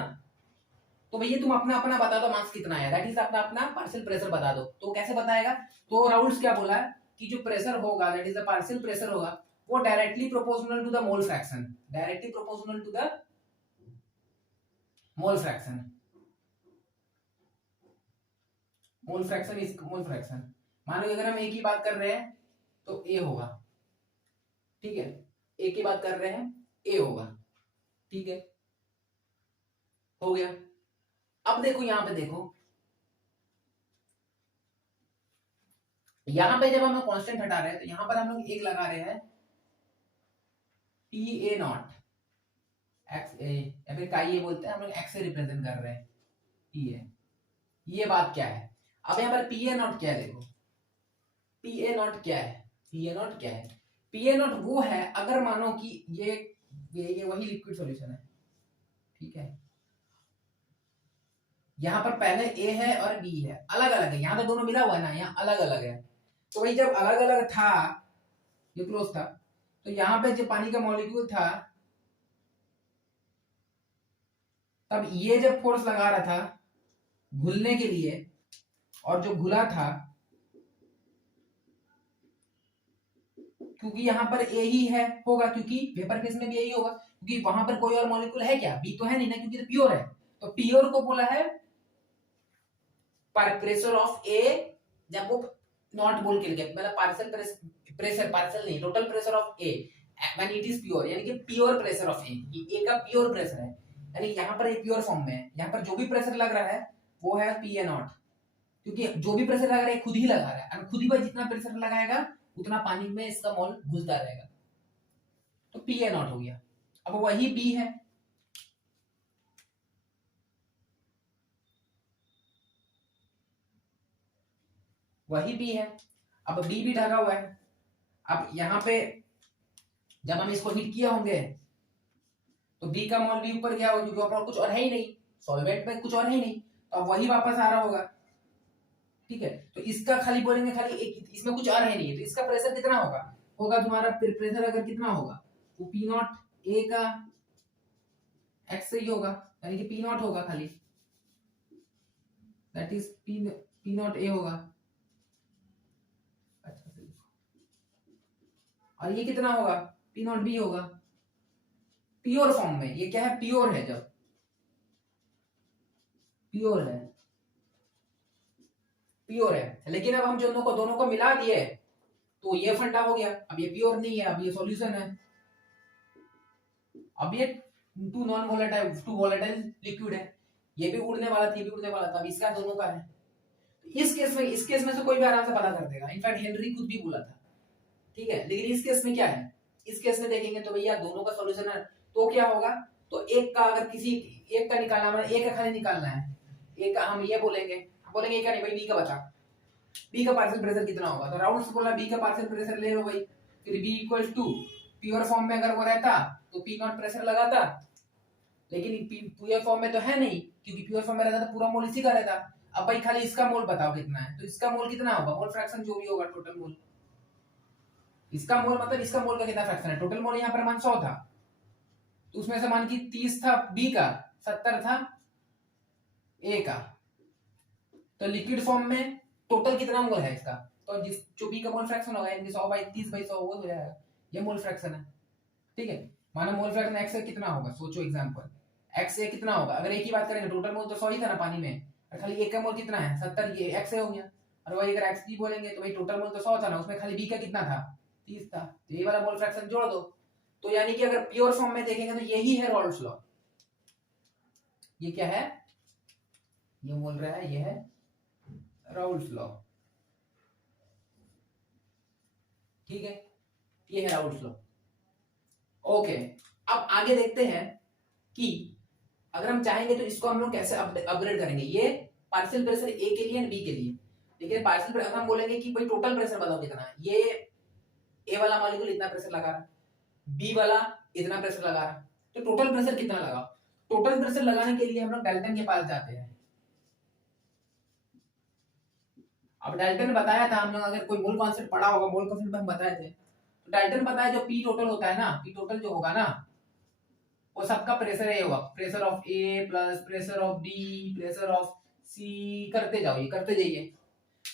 तो भैया तुम अपना अपना बता दो मार्क्स कितना आया, दैट इज अपना अपना पार्शियल प्रेशर बता दो। तो कैसे बताएगा, तो राउल्स क्या बोला है कि जो प्रेशर होगा, that is the partial pressure होगा, वो directly proportional to the mole fraction, directly proportional to the mole fraction, mole fraction is mole fraction. मान लो अगर हम ए की बात कर रहे हैं तो ए होगा, ठीक है, ए की बात कर रहे हैं ए होगा, ठीक है, हो गया। अब देखो यहां पे, देखो यहां पे जब हम कांस्टेंट हटा रहे हैं तो यहां पर हम लोग एक लगा रहे हैं पी ए नॉट एक्स ए, या फिर काई ए बोलते हैं हम लोग, एक्स से रिप्रेजेंट कर रहे हैं पी ए। ये बात क्या है, अब यहां पर पी ए नॉट क्या है, देखो पी ए नॉट क्या है, पी ए नॉट क्या है, पी ए नॉट वो है अगर मानो कि ये वही लिक्विड सॉल्यूशन है, ठीक है, यहाँ पर पहले ए है और बी है, अलग अलग है, यहाँ तो दोनों मिला हुआ है ना, यहाँ अलग अलग है। तो वही जब अलग अलग था, ये क्लोज था, तो यहाँ पे जब पानी का मॉलिक्यूल था, तब ये जब फोर्स लगा रहा था घुलने के लिए, और जो घुला था, क्योंकि यहाँ पर ए ही है होगा, क्योंकि वेपर फेस में भी यही होगा, क्योंकि वहां पर कोई और मॉलिक्यूल है क्या, बी तो है नहीं ना, क्योंकि तो प्योर है। तो प्योर को बोला है पर प्रेशर ऑफ ए, जब वो नॉट बोल के लिखे, मतलब पार्शियल प्रेशर, पार्शियल नहीं, total pressure of A when it is pure, यानी कि प्योर प्रेशर ऑफ ए का प्योर प्रेशर है, यानी यहाँ पर ये प्योर फॉर्म में है। यहाँ पर जो भी प्रेशर लग रहा है वो है पी ए नॉट, क्योंकि जो भी प्रेशर लग रहा है खुद ही लगा रहा है, और खुद ही पर जितना प्रेशर लगाएगा उतना पानी में इसका मोल घुलता रहेगा, तो पी ए नॉट हो गया। अब वही बी है, वही बी है, अब बी भी ढका हुआ है। अब यहाँ पे जब हम इसको हीट किए होंगे तो बी का मोल भी ऊपर गया होगा, क्योंकि अपना कुछ और है ही नहीं, सॉल्वेंट में कुछ और है ही नहीं, तो अब वही वापस आ रहा होगा, ठीक है। तो इसका खाली बोलेंगे, खाली एक, इसमें कुछ और है नहीं, तो इसका प्रेशर कितना होगा, तुम्हारा प्रेशर अगर कितना होगा, वो पी नॉट ए का एक्स से ही होगा, यानी कि पी नॉट होगा खाली, that is P not a होगा। अच्छा से देखो, और ये कितना होगा, पी नॉट बी होगा, प्योर फॉर्म में। ये क्या है, प्योर है, जब प्योर है, प्योर है। लेकिन अब हम दोनों को मिला दिए तो ये फंडा हो गया, अब ये प्योर नहीं है, अब ये सॉल्यूशन है, अब ये two non volatile, two volatile liquid है, ये भी उड़ने वाला था, ये भी उड़ने वाला था, अब इसका दोनों का है। इस केस में से कोई भी आराम से पता कर देगा, इनफैक्ट हेनरी खुद भी बोला था, ठीक है। लेकिन इस केस में क्या है, इस केस में देखेंगे तो भैया दोनों का सॉल्यूशन है, तो क्या होगा, तो एक का अगर किसी एक का निकालना, मतलब एक का खाली निकालना है, एक का हम ये बोलेंगे एक का नहीं भाई, बी का बचा, बी का पार्शियल प्रेशर कितना होगा, तो राउंड्स बोला बी का पार्शियल प्रेशर ले लो भाई, फिर B equal to pure form में अगर वो रहता तो पी नॉट प्रेशर लगाता, लेकिन प्योर फॉर्म में तो है नहीं, क्योंकि प्योर फॉर्म में रहता तो पूरा मोल इसी का रहता। अब भाई खाली इसका मोल बताओ कितना है, तो इसका मोल कितना होगा, मोल फ्रैक्शन जो भी होगा टोटल मोल, इसका मोल मतलब इसका मोल का कितना फ्रैक्शन है, टोटल मोल यहाँ पर मान 100 था, तो उसमें से मान की 30 था बी का, 70 था ए का, तो लिक्विड फॉर्म में टोटल कितना मोल है इसका, तो जिस जो बी का मोल फ्रैक्शन होगा यानी 100/30/100 वो हो जाएगा, ये मोल फ्रैक्शन है। ठीक है, मानो मोल फ्रैक्शन एक्स कितना होगा, सोचो एग्जांपल, एक्स ए कितना होगा, अगर एक ही बात करेंगे टोटल मोल तो 100 ही था ना पानी में, और खाली एक का मोल कितना है 70, ये एक्स ए हो गया, और वही अगर एक्स बी बोलेंगे तो भाई टोटल मोल तो 100 था ना, उसमें खाली बी का कितना था 30 था, तो ये वाला मोल फ्रैक्शन जोड़ दो। तो यानी कि अगर प्योर फॉर्म में देखेंगे तो यही है रॉल्स लॉ, ये क्या है, ये बोल रहा है ये है राउल्स लॉ। ठीक है, ये है राउल्स लॉ। ओके, अब आगे देखते हैं कि अगर हम चाहेंगे तो इसको हम लोग कैसे अपग्रेड करेंगे, ये पार्शियल प्रेशर ए के लिए एंड बी के लिए, लेकिन पार्शियल प्रेशर हम बोलेंगे कि भाई टोटल प्रेशर बताओ कितना है, ये ए वाला मॉलिक्यूल इतना प्रेशर लगा रहा, बी वाला इतना प्रेशर लगा रहा, तो टोटल प्रेशर कितना लगा, टोटल प्रेशर लगाने के लिए हम लोग डाल्टन के पास जाते हैं। अब डाल्टन ने बताया था, हम लोग अगर कोई मोल कांस्टेंट पढ़ा होगा, मोल कांस्टेंट हम बताए थे, तो डाल्टन बताया जो पी टोटल होता है ना, पी टोटल जो होगा ना वो सबका प्रेशर ए होगा, pressure of A plus pressure of B pressure of C, करते जाओ, ये करते जाइए।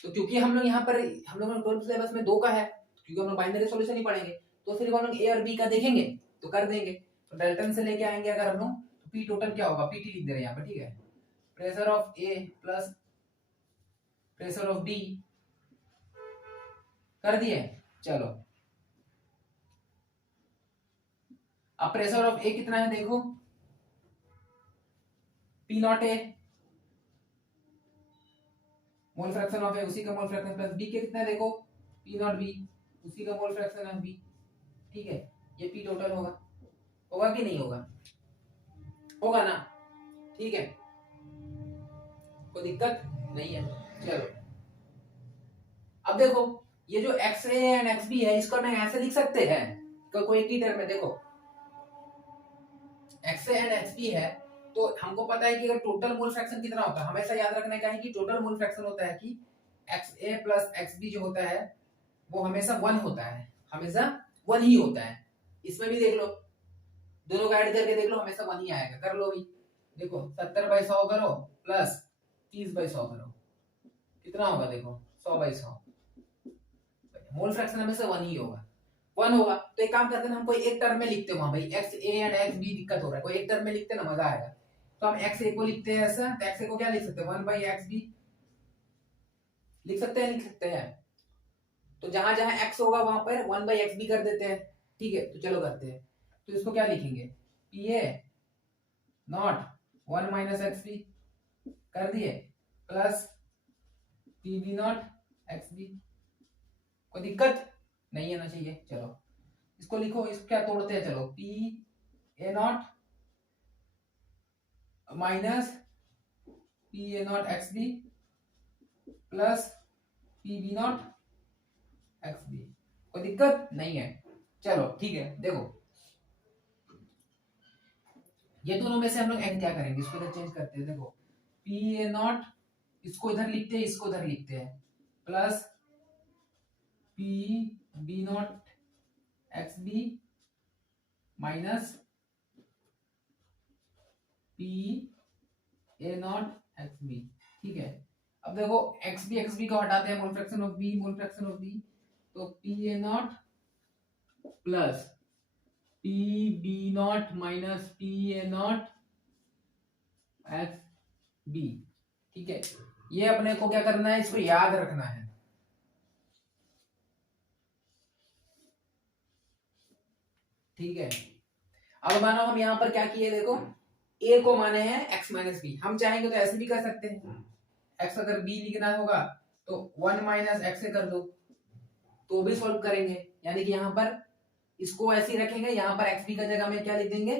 तो क्योंकि हम लोग यहाँ पर हम लोग 12th सिलेबस में 2 का है, क्योंकि हम लोग बाइनरी सॉल्यूशन ही पढ़ेंगे, तो सिर्फ हम लोग ए और बी का देखेंगे तो कर देंगे। तो डाल्टन से लेके आएंगे अगर हम लोग, तो पी टोटल क्या होगा, पीटी लिख दे रहे हैं यहाँ पर, ठीक है, pressure of A plus pressure of B, कर दिए। चलो अब प्रेशर ऑफ ए कितना है देखो, P not A, mole fraction of A उसी का मोल फ्रैक्शन प्लस बी के कितना है देखो, पी नॉट बी उसी का मोल फ्रैक्शन ऑफ बी। ठीक है, ये पी टोटल होगा, होगा कि नहीं होगा, होगा ना, ठीक है, कोई दिक्कत नहीं है। चलो अब देखो ये जो X A and X B है इसको मैं ऐसे लिख सकते हैं, कोई एक ही टर्म में देखो X A and X B है, तो हमको पता है कि अगर टोटल मोल फ्रैक्शन कितना होता है, हमेशा याद रखना क्या है कि टोटल मोल फ्रैक्शन होता है कि x A plus x B जो होता है वो हमेशा 1 होता है, हमेशा 1 ही होता है। इसमें भी देख लो, दोनों का ऐड करके देख लो, हमेशा 1 ही आएगा, कर लो भी, देखो 70/100 करो प्लस 30/100 करो, कितना होगा देखो 100/100, मोल फ्रैक्शन हमेशा 1 ही होगा, 1 होगा। तो एक काम करते हैं, हम कोई एक टर्म में लिखते हैं वहां भाई, X A and X B दिक्कत हो रहा है, कोई एक टर्म में लिखते ना मजा आएगा, तो हम एक्स ए को लिखते हैं ऐसा, तो एक्स ए को क्या लिख सकते हैं 1/xb लिख सकते हैं, लिख सकते हैं, तो जहां जहां x होगा वहां पर 1/xb कर देते हैं। ठीक है, तो चलो करते हैं, तो इसको क्या लिखेंगे, पी ए नॉट 1 - xb कर दिए plus P B not xb, कोई दिक्कत नहीं आना चाहिए। चलो इसको लिखो, इसको क्या तोड़ते हैं, चलो P A not minus P A not X B plus P B not X B, कोई दिक्कत नहीं है। चलो ठीक है, देखो ये दोनों में से हम लोग एन क्या करेंगे, इसको इधर चेंज करते हैं, देखो पी ए नॉट इसको इधर लिखते हैं, इसको इधर लिखते हैं, plus P B not X B minus P A not X B. ठीक है, अब देखो एक्स बी को हटाते हैं, mole fraction of B, mole fraction of B, तो P A naught plus P B not minus P A not X B. ठीक है, ये अपने को क्या करना है, इसको याद रखना है। ठीक है, अब मानो हम यहां पर क्या किए, देखो ए को माने हैं x माइनस बी, हम चाहेंगे तो ऐसे भी कर सकते हैं, x अगर b लिखना होगा तो 1 - x से कर दो, तो भी सॉल्व करेंगे, यानी कि यहाँ पर इसको ऐसे ही रखेंगे, यहाँ पर एक्स बी का जगह में क्या लिख देंगे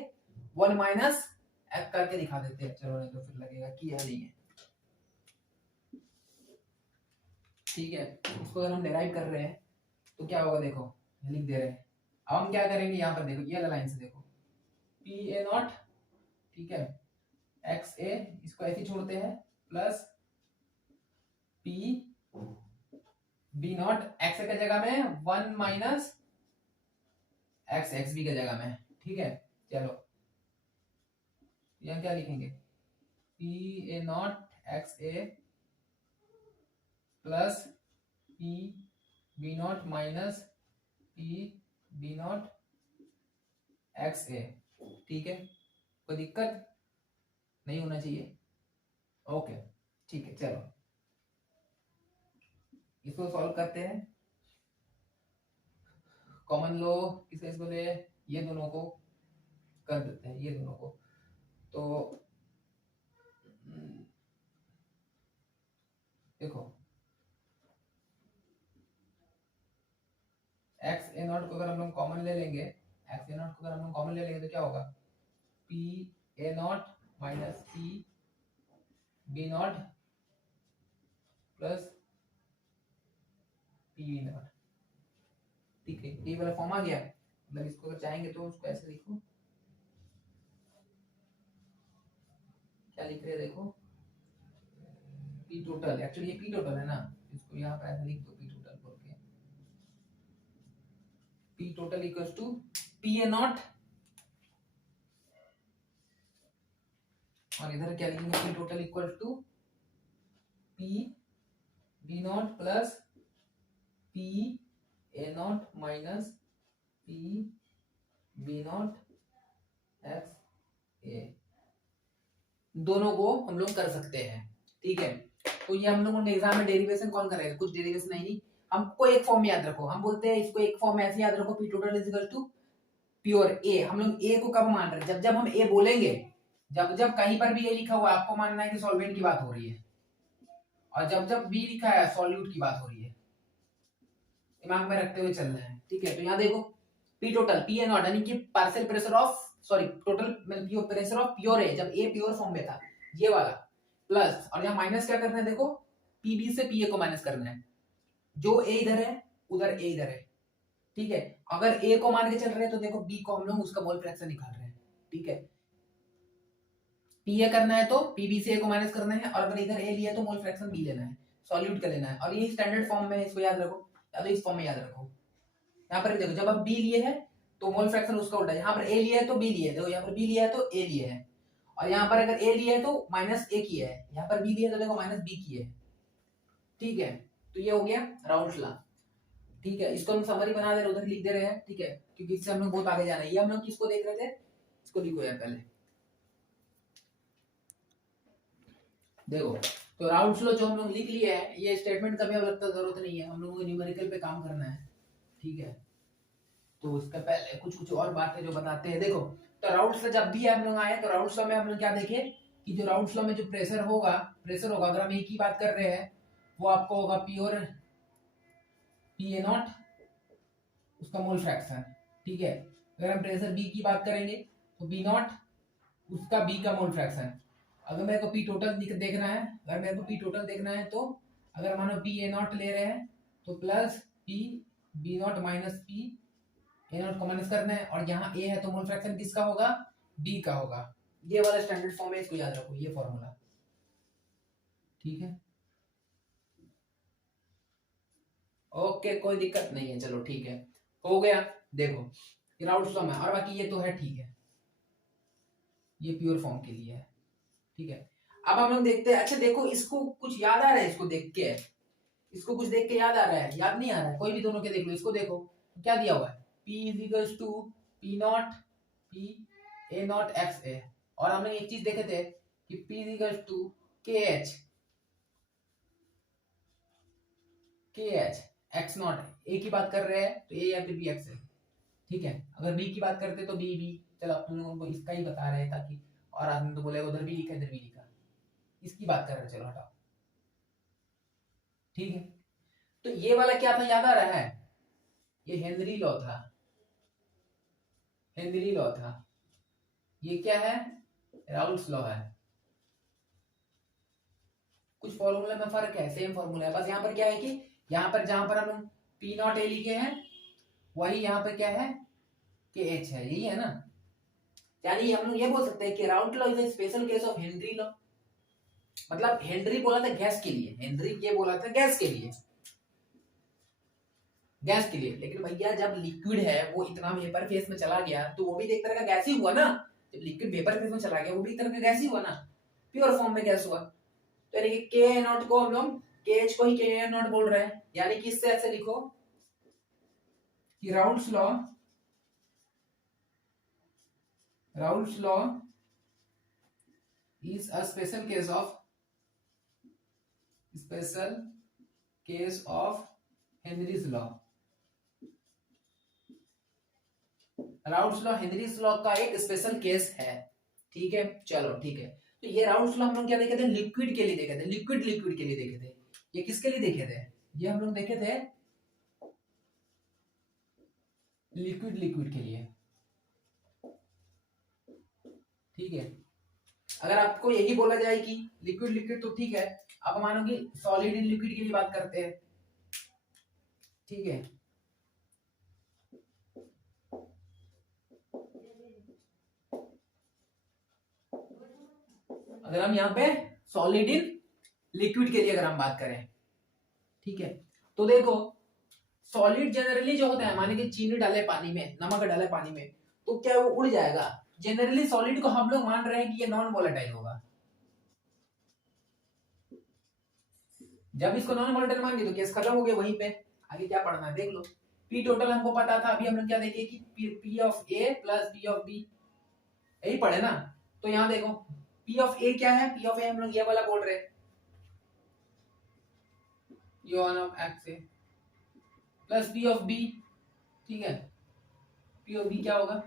1 - x करके दिखा देते हैं। चलो नहीं तो फिर लगेगा कि यह नहीं है। ठीक है, इसको अगर हम डिराइव कर रहे हैं तो क्या होगा, देखो लिख दे रहे हैं, अब हम क्या करेंगे, यहाँ पर देखो ये लाइन से देखो पी ए नॉट, ठीक है, एक्स ए, इसको ऐसे ही छोड़ते हैं, plus P B not X A की जगह में 1 माइनस एक्स एक्स बी की जगह में, ठीक है। चलो यहाँ क्या लिखेंगे, P A not X A plus P B not minus P B not X A, ठीक है। कोई दिक्कत नहीं होना चाहिए, ओके ठीक है। चलो इसको सॉल्व करते हैं। कॉमन लो किसे इसको ले, ये दोनों को कर देते हैं, ये दोनों को। तो देखो एक्स ए नॉट को अगर हम लोग कॉमन ले लेंगे, एक्स ए नॉट को अगर हम लोग कॉमन ले लेंगे तो क्या होगा, P A not minus P B not plus P B not, ठीक है। ये वाला फॉर्म आ गया। मतलब इसको अगर चाहेंगे तो उसको ऐसे लिखो, क्या लिख रहे हैं देखो, पी टोटल, एक्चुअली ये पी टोटल है ना, इसको यहाँ पर ऐसे लिख दो पी टोटल बोल के, P total equals to P A not, और इधर क्या लिखेंगे, P total equals to P B not plus P A not minus P B not X A, दोनों को हम लोग कर सकते हैं, ठीक है। तो ये हम लोगों ने एग्जाम में डेरिवेशन कौन करेगा, कुछ डेरिवेशन नहीं, हमको एक फॉर्म याद रखो, हम बोलते हैं इसको एक फॉर्म में ऐसे याद रखो, P total is equal to pure A. हम लोग ए को कब मान रहे हैं, जब जब हम ए बोलेंगे, जब जब कहीं पर भी ए लिखा हुआ है आपको मानना है कि सॉल्वेंट की बात हो रही है, और जब जब बी लिखा है सॉल्यूट की बात हो रही है, दिमाग में रखते हुए चलना है, ठीक है। तो यहाँ देखो P total, P A naught यानी कि partial pressure of, sorry total pure pressure of pure A, जब ए प्योर फॉर्म में था, ये वाला, प्लस, और यहाँ माइनस क्या करना है देखो, पीबी से पीए को माइनस करना है, जो ए इधर है उधर ए इधर है, ठीक है। अगर ए को मान के चल रहे हैं तो देखो बी को हम लोग उसका मोल फ्रैक्शन निकाल रहे हैं, ठीक है। पीए करना है तो पीबी से ए को माइनस करना है, और अगर इधर ए लिया तो मोल फ्रैक्शन बी लेना है, सॉल्यूट कर लेना है, और ये स्टैंडर्ड फॉर्म में, इसको याद रखो, या तो इस फॉर्म में याद रखो। यहाँ पर देखो जब आप बी लिए है तो मोल फ्रैक्शन उसका उल्टा, यहाँ पर ए लिया है तो बी लिए है, देखो यहाँ पर बी लिया है तो ए लिए है, और यहाँ पर अगर ए लिया है तो माइनस ए किया है, यहाँ पर बी लिया है तो देखो माइनस बी किया है, ठीक है। तो ये हो गया राउल्स लॉ, ठीक है। इसको हम समरी बना दे रहे, उधर लिख दे रहे हैं, ठीक है, क्योंकि इससे हम लोग बहुत आगे जाना है। ये हम लोग किसको देख रहे थे, इसको लिखो यार पहले, देखो तो राउल्स लॉ जो हम लोग लिख लिए है, ये स्टेटमेंट का भी अब लगता जरूरत नहीं है, हम लोगों को न्यूमेरिकल पे काम करना है, ठीक है। तो उसका पहले कुछ कुछ और बातें जो बताते हैं, देखो तो राउल्स लॉ जब भी हम लोग आए तो राउल्स लॉ में हम लोग क्या देखे कि जो राउल्स लॉ में जो प्रेशर होगा अगर हम एक ही बात कर रहे हैं, वो आपको होगा प्योर पी ए नॉट उसका मोल फ्रैक्शन, ठीक है। अगर हम प्रेशर बी की बात करेंगे तो बी नॉट उसका बी का मोल फ्रैक्शन। अगर मेरे को पी टोटल देखना है, अगर मेरे को पी टोटल देखना है तो अगर मानो पी ए नॉट ले रहे हैं तो plus P B not minus P A not को माइनस करना है, और यहाँ ए है तो मोल फ्रैक्शन किसका होगा, बी का होगा। ये वाला स्टैंडर्ड फॉर्म है, इसको याद रखो, ये फॉर्मूला, ठीक है। ओके कोई दिक्कत नहीं है, चलो ठीक है, हो गया। देखो ये राउल्स लॉ में, और बाकी ये तो है, ठीक है, ये प्योर फॉर्म के लिए है, ठीक है। अब हम लोग देखते हैं, अच्छा देखो इसको कुछ याद आ रहा है, इसको देख के, इसको कुछ देख के याद आ रहा है, याद नहीं आ रहा है, कोई भी दोनों के देख लो, इसको देखो क्या दिया हुआ है, P is equals to P naught P A not X A, और हमने एक चीज देखे थे कि P is equals to K H X naught, A की बात कर रहे हैं तो ए या फिर बी एक्स है, ठीक है। अगर बी की बात करते तो बी बी, चलो आप लोगों को इसका ही बता रहे हैं ताकि, और आदमी तो बोलेगा उधर भी लिखा इधर भी लिखा, इसकी बात कर रहे हैं, चलो हटाओ, ठीक है। तो ये वाला क्या था, याद आ रहा है, ये हेनरी लॉ था, हेनरी लॉ था। ये क्या है, राउल्स लॉ है। कुछ फॉर्मूला में फर्क है, सेम फॉर्मूला है, बस यहाँ पर क्या है कि यहाँ पर जहां पर हम पी नॉट ए लिखे हैं वही यहाँ पर क्या है के एच है, यही है ना। यानी हम लोग ये बोल सकते हैं कि Raoult law is a special case of Henry law. मतलब हेनरी बोला था गैस के लिए, हेनरी ये बोला था गैस के लिए, गैस के लिए। लेकिन भैया जब लिक्विड है वो इतना वेपर फेस में चला गया तो वो भी एक तरह का गैस ही हुआ ना। जब लिक्विड वेपर फेस में चला गया वो भी एक तरह का गैस ही हुआ ना, प्योर फॉर्म में गैस हुआ। तो यानी कि के नॉट को हम लोग के एच को ही के नॉट बोल रहे हैं। यानी कि इससे ऐसे लिखो कि Raoult's law, Raoult's law is a special case of, special case of Henry's law. Raoult's law Henry's law का एक स्पेशल केस है। ठीक है, चलो ठीक है। तो ये राउल्ट्स लॉ हम लोग क्या देखे थे, लिक्विड के लिए देखे थे, लिक्विड लिक्विड के लिए देखे थे। ये किसके लिए देखे थे, ये हम लोग देखे थे लिक्विड लिक्विड के लिए। ठीक है, अगर आपको यही बोला जाए कि लिक्विड लिक्विड तो ठीक है, आप मानो कि सॉलिड इन लिक्विड के लिए बात करते हैं। ठीक है, अगर हम यहाँ पे सॉलिड इन लिक्विड के लिए अगर हम बात करें, ठीक है, तो देखो सॉलिड जनरली जो होता है, माने कि चीनी डाले पानी में, नमक डाले पानी में, तो क्या वो उड़ जाएगा। जनरली सॉलिड को हम लोग मान रहे हैं कि ये नॉन वोलेटाइल होगा। जब इसको नॉन वोलेटाइल मान दिए तो केस खत्म हो गया, वहीं पे आगे क्या पढ़ना है देख लो। पी टोटल हमको पता था, अभी हम लोग क्या देखे कि P of A plus P of B, यही पढ़े ना। तो यहाँ देखो पी ऑफ ए क्या है, पी ऑफ ए हम लोग ये वाला बोल रहे हैं, प्लस पी ऑफ बी। ठीक है, पी ऑफ बी क्या होगा,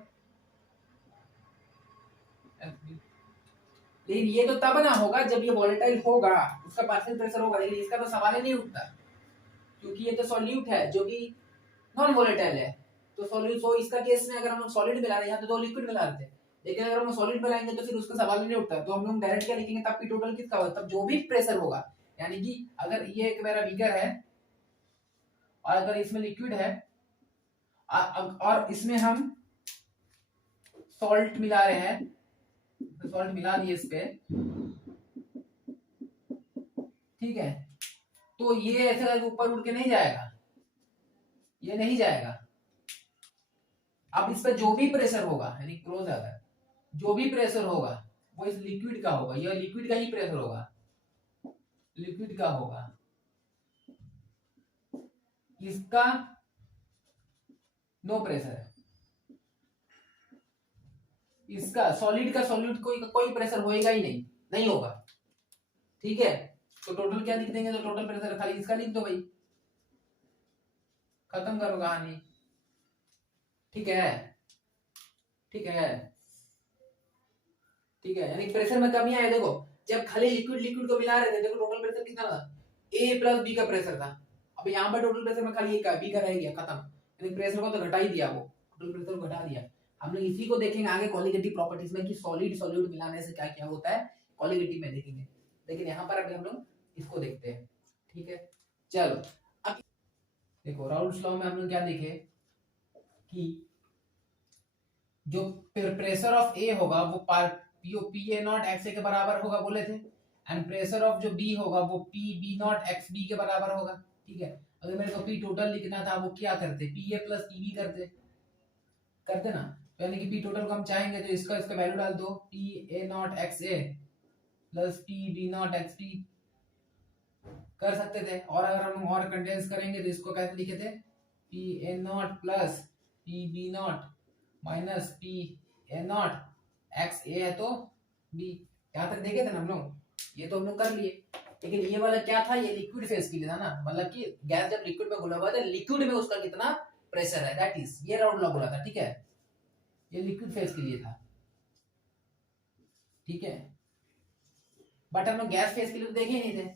लेकिन ये तो तब ना होगा जब ये वोलेटाइल होगा, उसका पार्शियल प्रेशर होगा। लेकिन इसका तो सवाल ही नहीं उठता, क्योंकि ये तो सॉल्यूट है जो कि नॉन वोलेटाइल है। तो सॉल्यूट, तो इसका केस में अगर हम लोग सॉलिड मिला रहे हैं तो लिक्विड मिला रहे थे, लेकिन अगर हम सॉलिड मिलाएंगे तो फिर उसका सवाल ही नहीं उठता। तो हम लोग डायरेक्ट क्या लिखेंगे, तब पी टोटल किसका होगा, तब जो भी प्रेशर होगा। यानी कि अगर ये एक मेरा बीकर है और अगर इसमें लिक्विड है और इसमें हम सॉल्ट मिला रहे हैं, तो सॉल्ट मिला दिए इस पे, ठीक है, तो ये ऐसे ऊपर उड़ के नहीं जाएगा, ये नहीं जाएगा। अब इस पे जो भी प्रेशर होगा, यानी क्लोज अगर जो भी प्रेशर होगा वो इस लिक्विड का होगा, यह लिक्विड का ही प्रेशर होगा, लिक्विड का होगा। इसका नो प्रेशर है, इसका सॉलिड का सॉल्यूट कोई प्रेशर होएगा ही नहीं, नहीं होगा। ठीक है, तो टोटल क्या लिख देंगे, तो टोटल प्रेशर खाली इसका लिख दो भाई, खत्म करो कहानी। ठीक है, ठीक है, ठीक है, यानी प्रेशर में कमी आई। देखो जब खाली लिक्विड लिक्विड को मिला रहे थे, देखो टोटल प्रेशर कितना था, ए प्लस बी का प्रेशर था। अब यहाँ पर टोटल प्रेशर में खाली ए का बी का रह गया, खत्म। यानी प्रेशर को तो घटा ही दिया, वो टोटल प्रेशर को घटा दिया। हम लोग इसी को देखेंगे आगे क्वालिटेटिव प्रॉपर्टीज में कि सॉलिड सॉल्यूट मिलाने से क्या क्या होता है, क्वालिटेटिव में देखेंगे। लेकिन यहाँ पर अभी हम लोग इसको देखते हैं। ठीक है, चलो अब देखो राउल्ट्स लॉ में हम लोग क्या देखे कि जो प्रेशर ऑफ ए होगा वो P A not X A के बराबर होगा बोले थे, एंड प्रेशर ऑफ जो बी होगा वो P B not X B के बराबर होगा। ठीक है, अगर मेरे को पी टोटल लिखना था वो क्या करते, P A plus P B करते, करते ना। तो यानी कि पी टोटल को हम चाहेंगे तो इसका वैल्यू डाल दो, P A not X A plus P B not X B कर सकते थे। और अगर हम और कंडेंस करेंगे तो इसको कैसे लिखे थे, P A naught plus P B not minus P A not X A है तो बी। यहाँ तक देखे थे ना हम लोग, ये तो हम लोग कर लिए। लेकिन ये वाला क्या था, ये लिक्विड फेज के लिए था ना, मतलब कि गैस जब लिक्विड में घुला हुआ था, लिक्विड में उसका कितना प्रेशर है, दैट इज ये राउल्ट लॉ बोला था। ठीक है, ये लिक्विड फेज के लिए था। ठीक है, बट हम लोग गैस फेज के लिए तो देखे ही नहीं थे,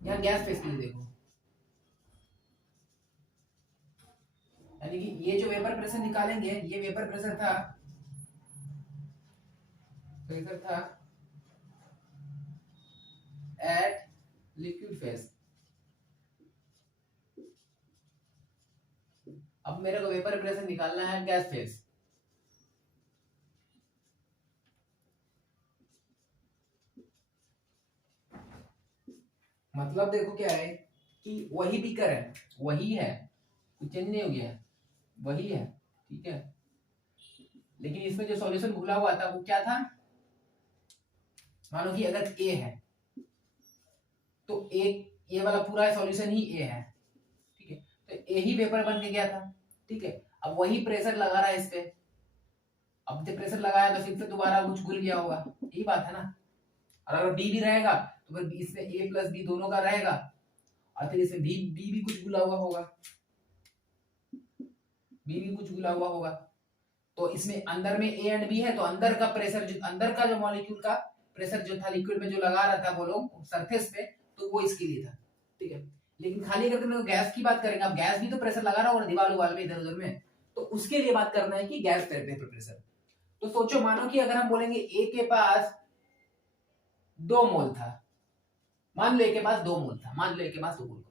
यहाँ गैस फेज के लिए देखो। यानी कि ये जो वेपर प्रेशर निकालेंगे, ये वेपर प्रेशर था, प्रेशर था एट लिक्विड फेज। अब मेरे को वेपर प्रेशर निकालना है गैस फेज। मतलब देखो क्या है कि वही बीकर है, वही है, कुछ चेंज नहीं हो गया है, वही है, ठीक है। लेकिन इसमें जो सॉल्यूशन घुला हुआ था वो क्या था, मानो कि अगर ए है तो एक ये वाला पूरा सॉल्यूशन ही ए है, ठीक है। तो ए ही वेपर बन के गया था, ठीक है। अब वही प्रेशर लगा रहा है इस पे, अब जब प्रेशर लगाया तो फिर से दोबारा कुछ घुल गया होगा, यही बात है ना। और अगर बी भी रहेगा तो फिर इसमें ए प्लस बी दोनों का रहेगा, और फिर इसमें बी बी भी कुछ घुला हुआ होगा, बी भी कुछ घुला हुआ होगा। तो इसमें अंदर में ए एंड बी है, तो अंदर का प्रेशर, जो अंदर का जो मॉलिक्यूल का प्रेशर जो था लिक्विड में जो लगा रहा था वो लोग सरफेस पे, तो वो इसके लिए था, ठीक है। लेकिन खाली अगर तुम गैस की बात करेंगे, अब गैस भी तो प्रेशर लगा रहा होगा दीवार उवाल में इधर उधर में, तो उसके लिए बात करना है कि गैस वेपर प्रेशर। तो सोचो, मानो कि अगर हम बोलेंगे ए के पास 2 मोल था, मान लो ए के पास 2 मोल था, मान लो ए के पास 2 मोल,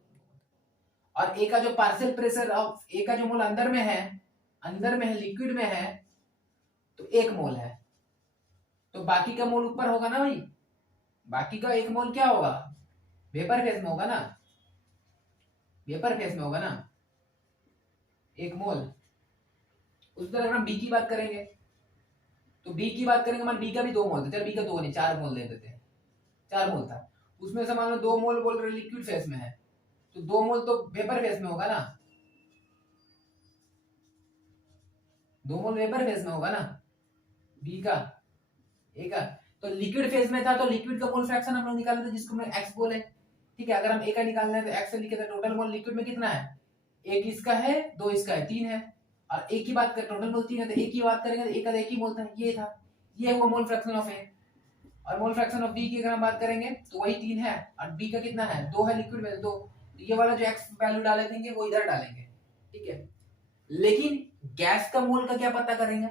और ए का जो पार्शियल प्रेशर ऑफ ए का जो मोल अंदर में है, अंदर में है, लिक्विड में है, तो 1 मोल है, तो बाकी का मोल ऊपर होगा ना भाई, बाकी का 1 मोल क्या होगा, वेपर फेस में होगा ना, वेपर फेस में होगा ना 1 मोल। उस तरह अगर हम बी की बात करेंगे, तो बी की बात करेंगे, मान बी का भी 2 मोल था, चल बी का 2 नहीं 4 मोल दे देते हैं, 4 मोल था, उसमें से मान लो 2 मोल बोल रहे लिक्विड फेस में है, तो 2 मोल तो वेपर फेस में होगा ना, 2 मोल वेपर फेस में होगा ना बी का, ए का। तो लिक्विड फेज में था तो लिक्विड का मोल फ्रैक्शन हम लोग निकाले थे जिसको हम एक्स बोले, ठीक है। अगर हम ए का निकालना है तो एक्स से लिखे थे, टोटल मोल लिक्विड में कितना है, एक इसका है, 2 इसका है, 3 है, और ए की बात कर, टोटल मोल 3 है, तो ए की बात करेंगे तो ए का एक ही मोल था, ये था, ये हुआ मोल फ्रैक्शन ऑफ ए। और मोल फ्रैक्शन ऑफ बी की अगर हम बात करेंगे तो वही 3 है, और बी का कितना है, 2 है, लिक्विड में 2, तो ये वाला जो एक्स वैल्यू डाले देंगे वो इधर डालेंगे, ठीक है। लेकिन गैस का मोल का क्या पता करेंगे,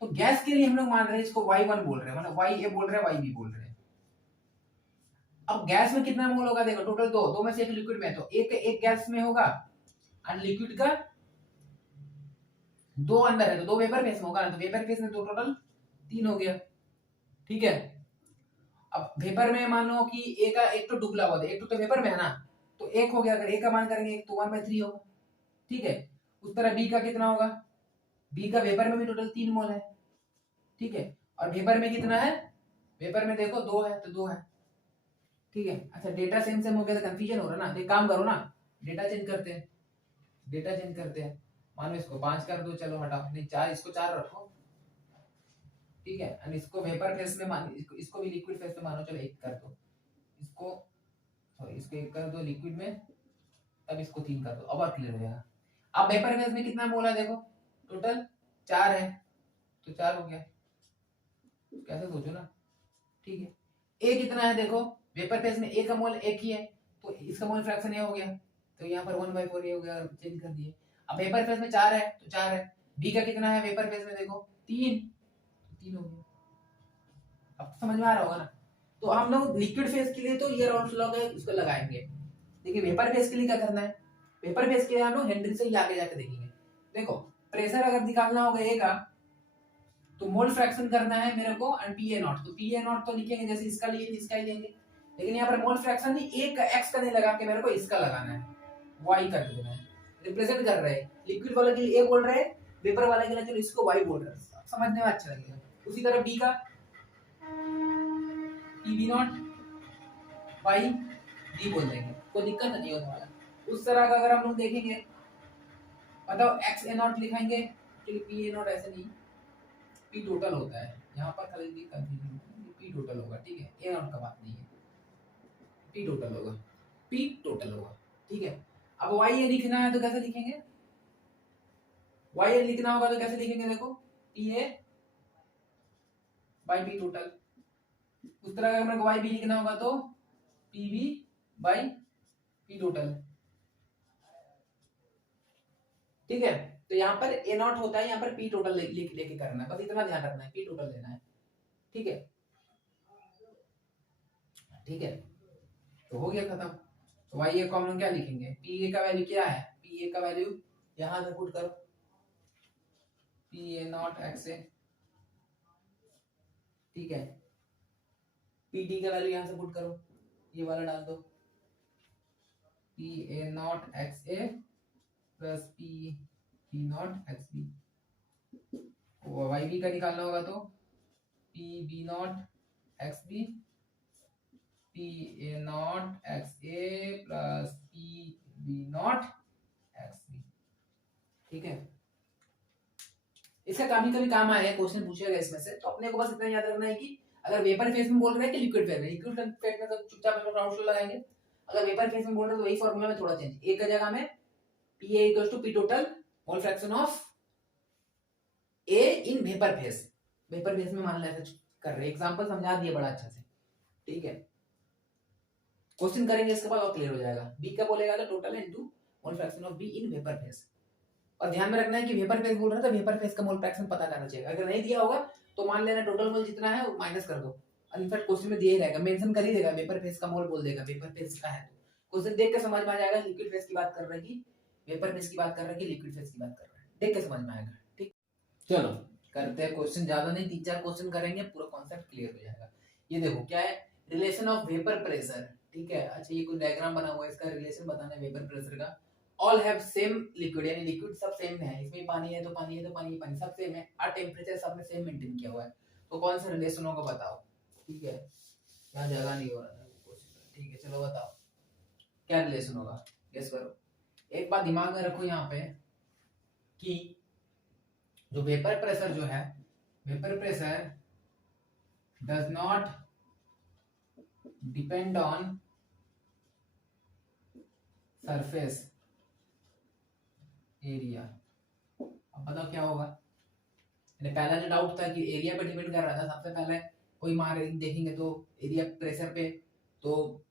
तो गैस के लिए हम लोग मान रहे हैं इसको y1 बोल रहे हैं, मतलब y ए बोल रहे हैं, y बी बोल रहे हैं। अब गैस में कितना मोल होगा, देखो टोटल 2, 2 में से एक लिक्विड में, तो एक गैस में होगा, और लिक्विड का 2 अंदर है, तो 2 वेपर फेस में होगा ना, तो वेपर फेस में तो टोटल 3 हो गया, ठीक है। अब वेपर में मान लो कि ए का एक तो डुबला हुआ था, एक तो वेपर में है ना, तो 1 हो गया, अगर ए का मान करेंगे तो 1/3 होगा, ठीक है। उस तरह बी का कितना होगा, बी का वेपर में भी टोटल 3 मोल है, ठीक है। और वेपर में कितना है, वेपर में देखो 2 है, तो 2 है, ठीक है। अच्छा, डेटा सेम सेम हो गया तो कंफ्यूजन हो रहा है ना, तो एक काम करो ना, डेटा चेंज करते हैं, डेटा चेंज करते हैं। मानो इसको 5 कर दो, चलो हटाओ, नहीं 4, इसको 4 रखो, ठीक है। और इसको वेपर फेस में मान, इसको भी लिक्विड फेस में मानो, चलो 1 कर दो, इसको सॉरी इसको 1 कर दो लिक्विड में, अब इसको 3 कर दो, अब और क्लियर हो जाएगा। अब वेपर फेस में कितना मोल है देखो, टोटल 4 है, तो 4 हो गया, कैसे सोचो ना, ठीक है। ए कितना है देखो, वेपर फेस में ए का मोल 1 ही है, तो इसका मोल फ्रैक्शन ए हो गया, तो यहाँ पर 1/4 ए हो गया, चेंज कर दिए। अब वेपर फेस में 4 है, तो 4 है, बी का कितना है वेपर फेस में देखो 3, तो 3 हो गया। अब तो समझ में आ रहा होगा ना। तो हम लोग लिक्विड फेस के लिए तो ये राउंड लॉ है, उसको लगाएंगे। देखिए वेपर फेस के लिए क्या करना है, वेपर फेस के लिए हम लोग हेनरी से ही आगे जाके देखेंगे। देखो प्रेशर अगर निकालना होगा ए का, तो मोल फ्रैक्शन करना है मेरे को, एंड पी ए नॉट, तो पी ए नॉट तो लिखेंगे जैसे इसका लिए इसका ही लेंगे, लेकिन यहाँ पर मोल फ्रैक्शन नहीं, ए का एक्स का नहीं लगा के मेरे को इसका लगाना है, वाई कर देना है, रिप्रेजेंट कर रहे हैं। लिक्विड वाले के लिए ए बोल रहे हैं, वेपर वाले के लिए चलो इसको वाई बोल रहे हैं, समझने में अच्छा लगेगा। उसी तरह बी का P B nought Y D बोल देंगे, कोई दिक्कत नहीं होने वाला। उस तरह का अगर हम लोग देखेंगे, मतलब एक्स ए नॉट लिखेंगे, क्योंकि पी ए नॉट ऐसे नहीं, पी टोटल होता है, यहाँ पर खाली भी कंफ्यूजन, पी टोटल होगा, ठीक है, ए नॉट का बात नहीं है, पी टोटल होगा, पी टोटल होगा, ठीक है। अब वाई ए लिखना है तो कैसे लिखेंगे, वाई ए लिखना होगा तो कैसे लिखेंगे देखो, P A by P total. उस तरह अगर वाई बी लिखना होगा तो P B by P total, ठीक है। तो यहाँ पर ए नॉट होता है, यहाँ पर पी टोटल लेके करना है, बस इतना ध्यान रखना है, पी टोटल लेना है, ठीक है, ठीक है। तो हो गया खत्म। तो वाई ए को हम लोग क्या लिखेंगे, पी ए का वैल्यू क्या है, पी ए का वैल्यू यहां से पुट करो, P A not X A, ठीक है। पी डी का वैल्यू यहां से पुट करो, ये वाला डाल दो, P A not X A plus P B not X B, Y B का निकालना होगा तो P B not X B P A not X A plus P B not X B. ठीक है, इसका कभी कभी काम आएगा, क्वेश्चन पूछेगा इसमें से, तो अपने को बस इतना याद रखना है कि अगर वेपर फेज में बोल रहे हैं कि लिक्विड फेज में, लिक्विड फेज में तो चुपचाप हम लोग राउंड लगाएंगे। अगर वेपर फेज में बोल रहे हैं तो वही फॉर्मूला में थोड़ा चेंज, एक जगह में P A equals to P total mole fraction of A in vapour phase, vapour phase में मान लो ऐसा कर रहे हैं, एग्जांपल समझा दिए बड़ा अच्छा से। ठीक है, क्वेश्चन करेंगे इसके बाद और क्लियर हो जाएगा। बी का बोलेगा तो total into mole fraction of be in vapour phase, और ध्यान में रखना है कि वेपर फेज बोल रहा है तो वेपर फेज का मोल फ्रैक्शन पता करना चाहिए। अगर नहीं दिया होगा तो मान लेना टोटल मोल जितना है वो माइनस कर दो, और इनफैक्ट क्वेश्चन में दिया ही रहेगा, मेंशन कर ही देगा, वेपर फेज का मोल बोल देगा, वेपर फेज का है तो क्वेश्चन देख के समझ में आ जाएगा लिक्विड फेज की बात कर रहा है कि वेपर फेज की बात कर रहा है कि लिक्विड फेज की बात कर रहा है, देख के समझ में आएगा। ठीक, चलो करते हैं क्वेश्चन, ज्यादा नहीं 3-4 क्वेश्चन करेंगे, पूरा कॉन्सेप्ट क्लियर हो जाएगा। ये देखो क्या है, रिलेशन ऑफ वेपर प्रेशर। ठीक है, अच्छा ये कोई डायग्राम बना हुआ है, इसका रिलेशन बताना है वेपर प्रेशर का। ऑल हैव सेम लिक्विड, यानी लिक्विड सब सेम है, इसमें पानी है तो पानी है तो पानी है, पानी सब सेम है, और टेंपरेचर सब में सेम मेंटेन किया हुआ है, तो कौन सा रिलेशन होगा बताओ। ठीक है, यहाँ जगह नहीं हो रहा है क्वेश्चन, ठीक है चलो बताओ क्या रिलेशन होगा, गेस करो। एक बात दिमाग में रखो यहाँ पे कि जो वेपर प्रेशर जो है, vapour pressure does not depend on surface area. अब बताओ क्या होगा, पहला जो डाउट था कि एरिया पे डिपेंड कर रहा था, सबसे पहले कोई मान देखेंगे तो एरिया प्रेशर पे, तो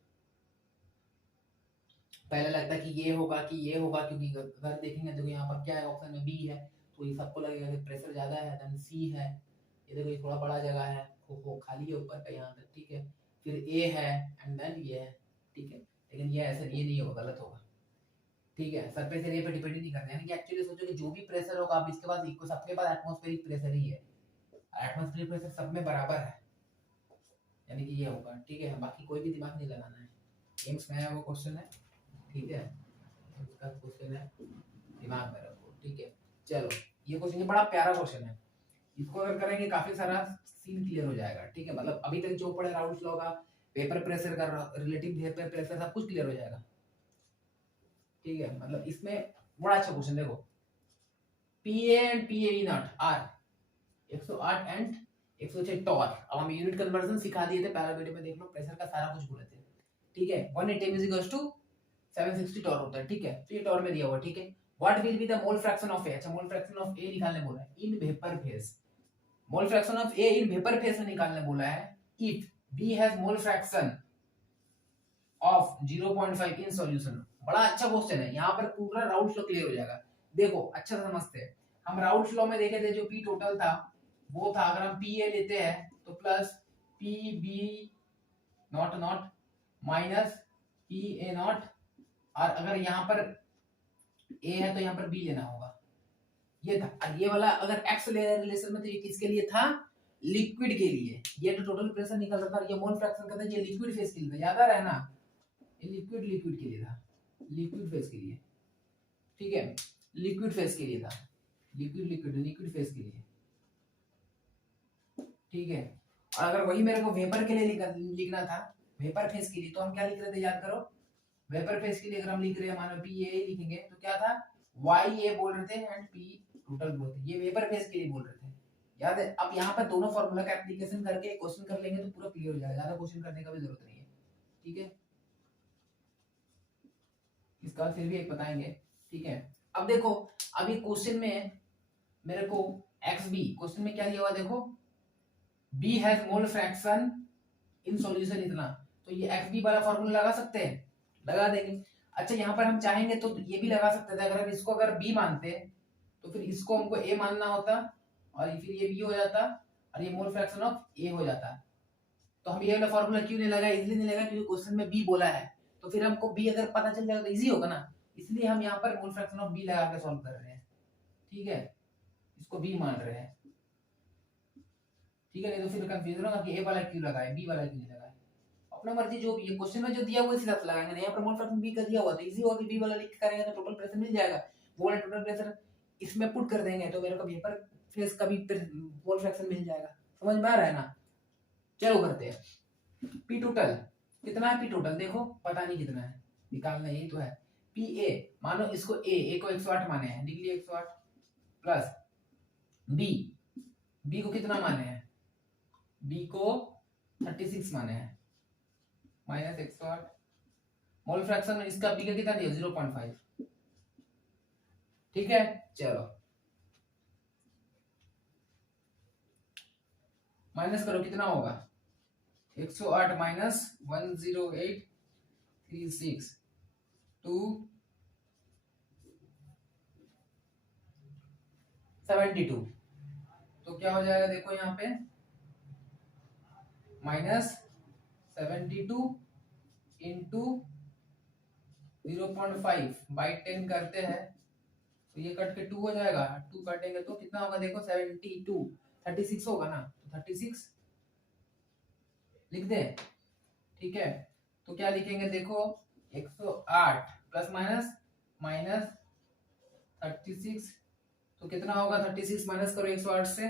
पहले लगता है कि ये होगा कि ये होगा, क्योंकि अगर देखेंगे तो यहाँ पर क्या है, ऑप्शन में बी है, तो ये सबको लगेगा कि प्रेशर ज्यादा है, देन सी है, ये देखो ये थोड़ा बड़ा जगह है, खो खाली है ऊपर का यहाँ तक, ठीक है, फिर ए है एंड देन ये है। ठीक है, लेकिन ये ऐसा ये नहीं होगा, गलत होगा। ठीक है, सरफेस एरिया पे डिपेंड नहीं करते, यानी कि एक्चुअली सोचो कि जो भी प्रेशर होगा आप इसके पास इक्वल, सबके पास एटमॉस्फेरिक प्रेशर ही है, एटमॉस्फेरिक प्रेशर सब में बराबर है, यानी कि ये होगा। ठीक है, बाकी कोई भी दिमाग नहीं लगाना है, एम्स में आया वो क्वेश्चन है। ठीक है, उसका क्वेश्चन है, दिमाग में रखो। ठीक है, चलो ये क्वेश्चन बड़ा प्यारा क्वेश्चन है, इसको अगर करेंगे काफी सारा सीन क्लियर हो जाएगा। ठीक है, मतलब अभी तक जो पढ़े राउंड्स लॉ का, पेपर प्रेशर का, रिलेटिव वेपर प्रेशर, सब कुछ क्लियर हो जाएगा। ठीक है, मतलब इसमें बड़ा अच्छा क्वेश्चन देखो, P A and P A naught are 108 and 106 torr. अब हम यूनिट कन्वर्जन सिखा दिए थे पहला वीडियो में, देख लो, प्रेशर का सारा कुछ बोले थे। ठीक है, 1 atm is equals to 760 Tor होता है। ठीक है, तो ये टॉर में दिया हुआ। ठीक है, what will be the mole fraction of A, अच्छा मोल फ्रैक्शन ऑफ ए निकालने बोला है in vapour phase, mole fraction of A in vapour phase में निकालने बोला है, if B has mole fraction of 0.5 in solution. बड़ा अच्छा क्वेश्चन है, यहाँ पर पूरा राउंड लॉ क्लियर हो जाएगा। देखो अच्छा समझते हैं, हम राउंड लॉ में देखे थे जो पी टोटल था वो था, अगर हम पी ए लेते हैं तो plus P B nought nought minus P A not, और अगर यहाँ पर ए है तो यहाँ पर बी लेना होगा, ये था। और ये वाला अगर एक्स ले रहे रिलेशन में तो ये किसके लिए था, लिक्विड के लिए, ये तो टोटल प्रेशर निकल रहा था, ये मोल फ्रैक्शन का था, ये लिक्विड फेज के लिए था, याद आ रहा है ना, ये लिक्विड के लिए था, लिक्विड फेज के लिए। ठीक है, लिक्विड फेज के लिए था, लिक्विड फेज के लिए। ठीक है, और अगर वही मेरे को वेपर के लिए लिखना था, वेपर फेज के लिए, तो हम क्या लिख रहे थे याद करो, वेपर फेज के लिए अगर हम लिख रहे हैं, मानो पी ए लिखेंगे तो क्या था, वाई ए बोल रहे थे एंड पी टोटल बोल रहे थे, ये वेपर फेज के लिए बोल रहे थे, याद है। अब यहाँ पर दोनों फॉर्मूला का एप्लीकेशन करके क्वेश्चन कर लेंगे तो पूरा क्लियर हो जाएगा, ज्यादा क्वेश्चन करने का भी जरूरत नहीं है। ठीक है, इसका फिर भी एक बताएंगे। ठीक है, अब देखो, अभी क्वेश्चन में मेरे को एक्स बी, क्वेश्चन में क्या दिया हुआ देखो, B has mole fraction in solution इतना, तो ये एक्स बी वाला फॉर्मूला लगा सकते हैं, लगा देंगे। अच्छा यहाँ पर हम चाहेंगे तो ये भी लगा सकते थे, अगर हम इसको अगर बी मानते तो फिर इसको हमको ए मानना होता, और फिर ये बी हो जाता, और ये मोल फ्रैक्शन ऑफ ए हो जाता। तो हम ये वाला फॉर्मूला क्यों नहीं लगा, इसलिए नहीं लगा क्योंकि क्वेश्चन में बी बोला है, तो फिर हमको बी अगर पता चल जाएगा तो इजी होगा ना, इसलिए हम यहाँ पर मोल फ्रैक्शन ऑफ बी लगा के सॉल्व कर रहे हैं। ठीक है, इसको बी मान रहे हैं। ठीक है, नहीं तो फिर कंफ्यूजन होगा कि ए वाला क्यों लगाए, बी वाला क्यों नहीं लगाए। अपना मर्जी जो भी है क्वेश्चन में जो दिया हुआ इस हिसाब से लगाएंगे। यहाँ पर मोल फ्रैक्शन बी का दिया हुआ तो इजी होगा कि बी वाला लिख के करेंगे तो टोटल प्रेशर मिल जाएगा। वो वाला टोटल प्रेशर इसमें पुट कर देंगे तो मेरे को वेपर फेस का भी मोल फ्रैक्शन मिल जाएगा। समझ में आ रहा है ना? चलो करते हैं। पी टोटल कितना है? पी टोटल देखो पता नहीं कितना है, निकालना यही तो है। पी ए मानो इसको ए को 108 माने हैं, लिख लिया 108 प्लस बी को कितना माने हैं? बी को 36 माने हैं माइनस 108। मोल फ्रैक्शन में इसका बी का कितना दिया? 0.5। ठीक है चलो माइनस करो कितना होगा? 108 माइनस 10836 टू 72। तो क्या हो जाएगा देखो यहाँ पे माइनस 72 इंटू 0.5 बाई 10 करते हैं तो ये कट के 2 हो जाएगा। 2 काटेंगे तो कितना होगा देखो 72 36 होगा ना, तो 36 लिख दे। ठीक है तो क्या लिखेंगे देखो 108 प्लस माइनस माइनस 36 तो कितना होगा? 36 माइनस करो 108 से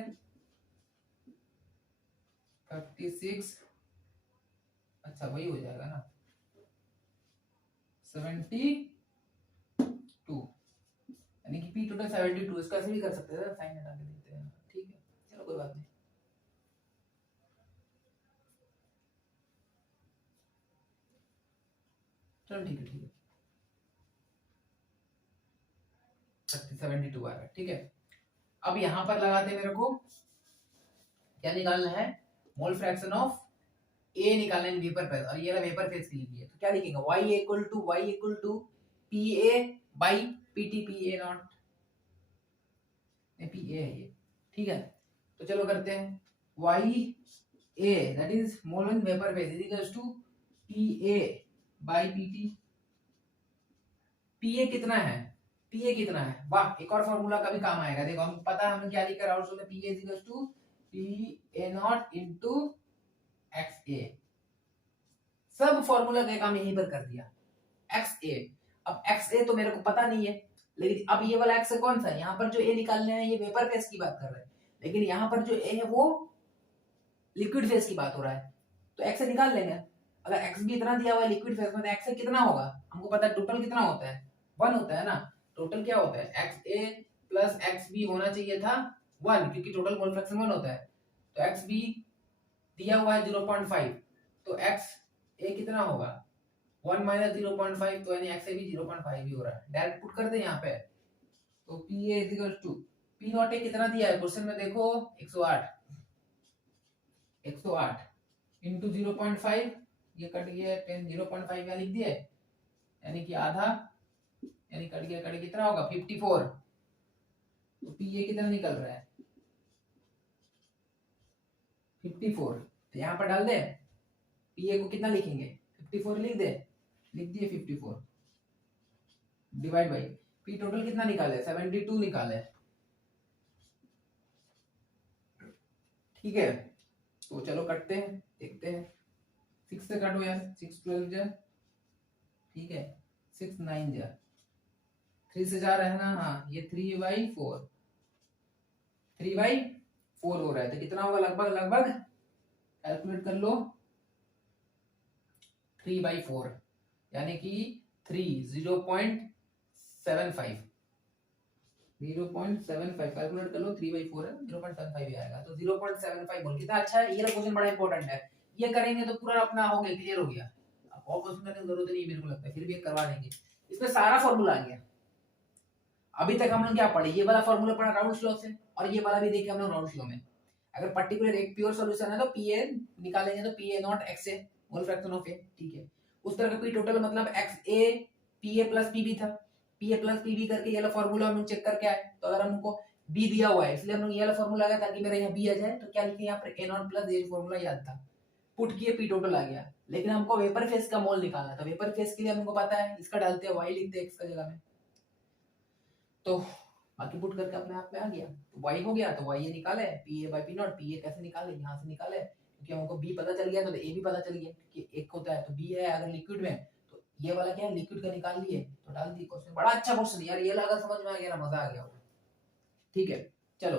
36, अच्छा वही हो जाएगा ना 72, यानी कि पी टोटल 72। इसका ऐसे भी कर सकते हैं, साइन हटा के देते हैं। ठीक है चलो कोई बात नहीं। चलो ठीक है 72 आ रहा है। ठीक है अब यहां पर लगाते मेरे को क्या निकालना है? मोल फ्रैक्शन ऑफ ए निकालना है वेपर फेज, और ये वाला वेपर फेज के लिए। तो क्या लिखेंगे? y equal to P A by P T, P A nought P A है ये। ठीक है तो चलो करते हैं y a that is mole in vapour phase is equal to P A by P T. P A कितना है? पी ए कितना है? वाह एक और फॉर्मूला का भी काम आएगा। देखो हम पता है हमने क्या लिखा राउंड में, P A is equal to P A naught into X A. सब फॉर्मूला का काम यहीं पर कर दिया एक्स ए। अब एक्स ए तो मेरे को पता नहीं है, लेकिन अब ये वाला एक्स कौन सा है? यहाँ पर जो ए निकालने हैं ये वेपर फेज की बात कर रहे हैं, लेकिन यहाँ पर जो ए है वो लिक्विड फेज की बात हो रहा है। तो एक्स ए निकाल लेंगे। अगर एक्स भी इतना दिया हुआ है लिक्विड फेज में तो एक्स ए कितना होगा? हमको पता है टोटल कितना होता है? 1 होता है ना। टोटल क्या होता है? X A plus x B होना चाहिए था 1, क्योंकि टोटल मोल फ्रैक्शन 1 होता है। तो एक्स बी दिया हुआ है 0.5, तो एक्स ए कितना होगा? 1 माइनस 0.5, तो यानी एक्स ए भी 0.5 ही हो रहा है। डायरेक्ट पुट कर दे यहाँ पे। तो P A equal to P not A कितना दिया है क्वेश्चन में देखो 108 इंटू 0.5, ये कट गया 10, 0.5 का लिख दिए यानी कि आधा, यानी कट गया कितना होगा 54। तो पी ए कितना निकल रहा है 54। तो यहाँ पर डाल दे पी ए को कितना लिखेंगे 54 लिख दे, लिख दिए 54 डिवाइड बाई पी टोटल कितना निकाले 72 निकाले। ठीक है तो चलो करते हैं देखते हैं। 6 से काटो यार, 6 12 जा, ठीक है 6 9 जा, 3 से जा रहा है ना, हाँ ये 3/4 हो रहा है। तो कितना होगा लगभग कैलकुलेट कर लो 3/4 यानी कि 0.75 कैलकुलेट कर लो 3/4 है 0.75 ही आएगा। तो 0.75 बोल कितना अच्छा है। ये क्वेश्चन बड़ा इंपॉर्टेंट है, ये करेंगे तो पूरा अपना हो गया, क्लियर हो गया। अब और क्वेश्चन करने की जरूरत नहीं मेरे को लगता है, फिर भी करवा देंगे। इसमें सारा फॉर्मूला आ गया। अभी तक हम लोग क्या पढ़े? ये वाला फॉर्मूला पढ़ा राउंड लॉ से, और ये वाला भी देखे हम लोग राउंड लॉ में। अगर पर्टिकुलर एक प्योर सॉल्यूशन है तो पी ए निकालेंगे तो P A not X A mole fraction of A. ठीक है उस तरह का पी टोटल मतलब X A P A plus P B था, P A plus P B करके ये वाला फॉर्मूला हम लोग चेक करके आए। तो अगर हमको बी दिया हुआ है इसलिए हम लोग ये वाला फॉर्मूला लगा ताकि मेरा यहाँ बी आ जाए। तो क्या लिखे यहाँ पर ए नॉट प्लस ये फॉर्मूला याद था, पुट किए पी टोटल आ गया। लेकिन हमको वेपर फेज का मोल निकालना था। वेपर फेज के लिए हमको पता है इसका डालते हैं y लिखते हैं x का जगह में, तो बाकी पुट करके अपने आप में आ गया। तो y हो गया तो y ये निकाले P A by P naught. P ए कैसे निकाले? यहाँ से निकाले क्योंकि हमको बी पता चल गया तो ए भी पता चल गया कि एक होता है तो बी है अगर लिक्विड में, तो ये वाला क्या है लिक्विड का निकाल लिए तो डाल दिए क्वेश्चन। बड़ा अच्छा क्वेश्चन यार, ये लगा समझ में आ गया ना, मजा आ गया। ठीक है चलो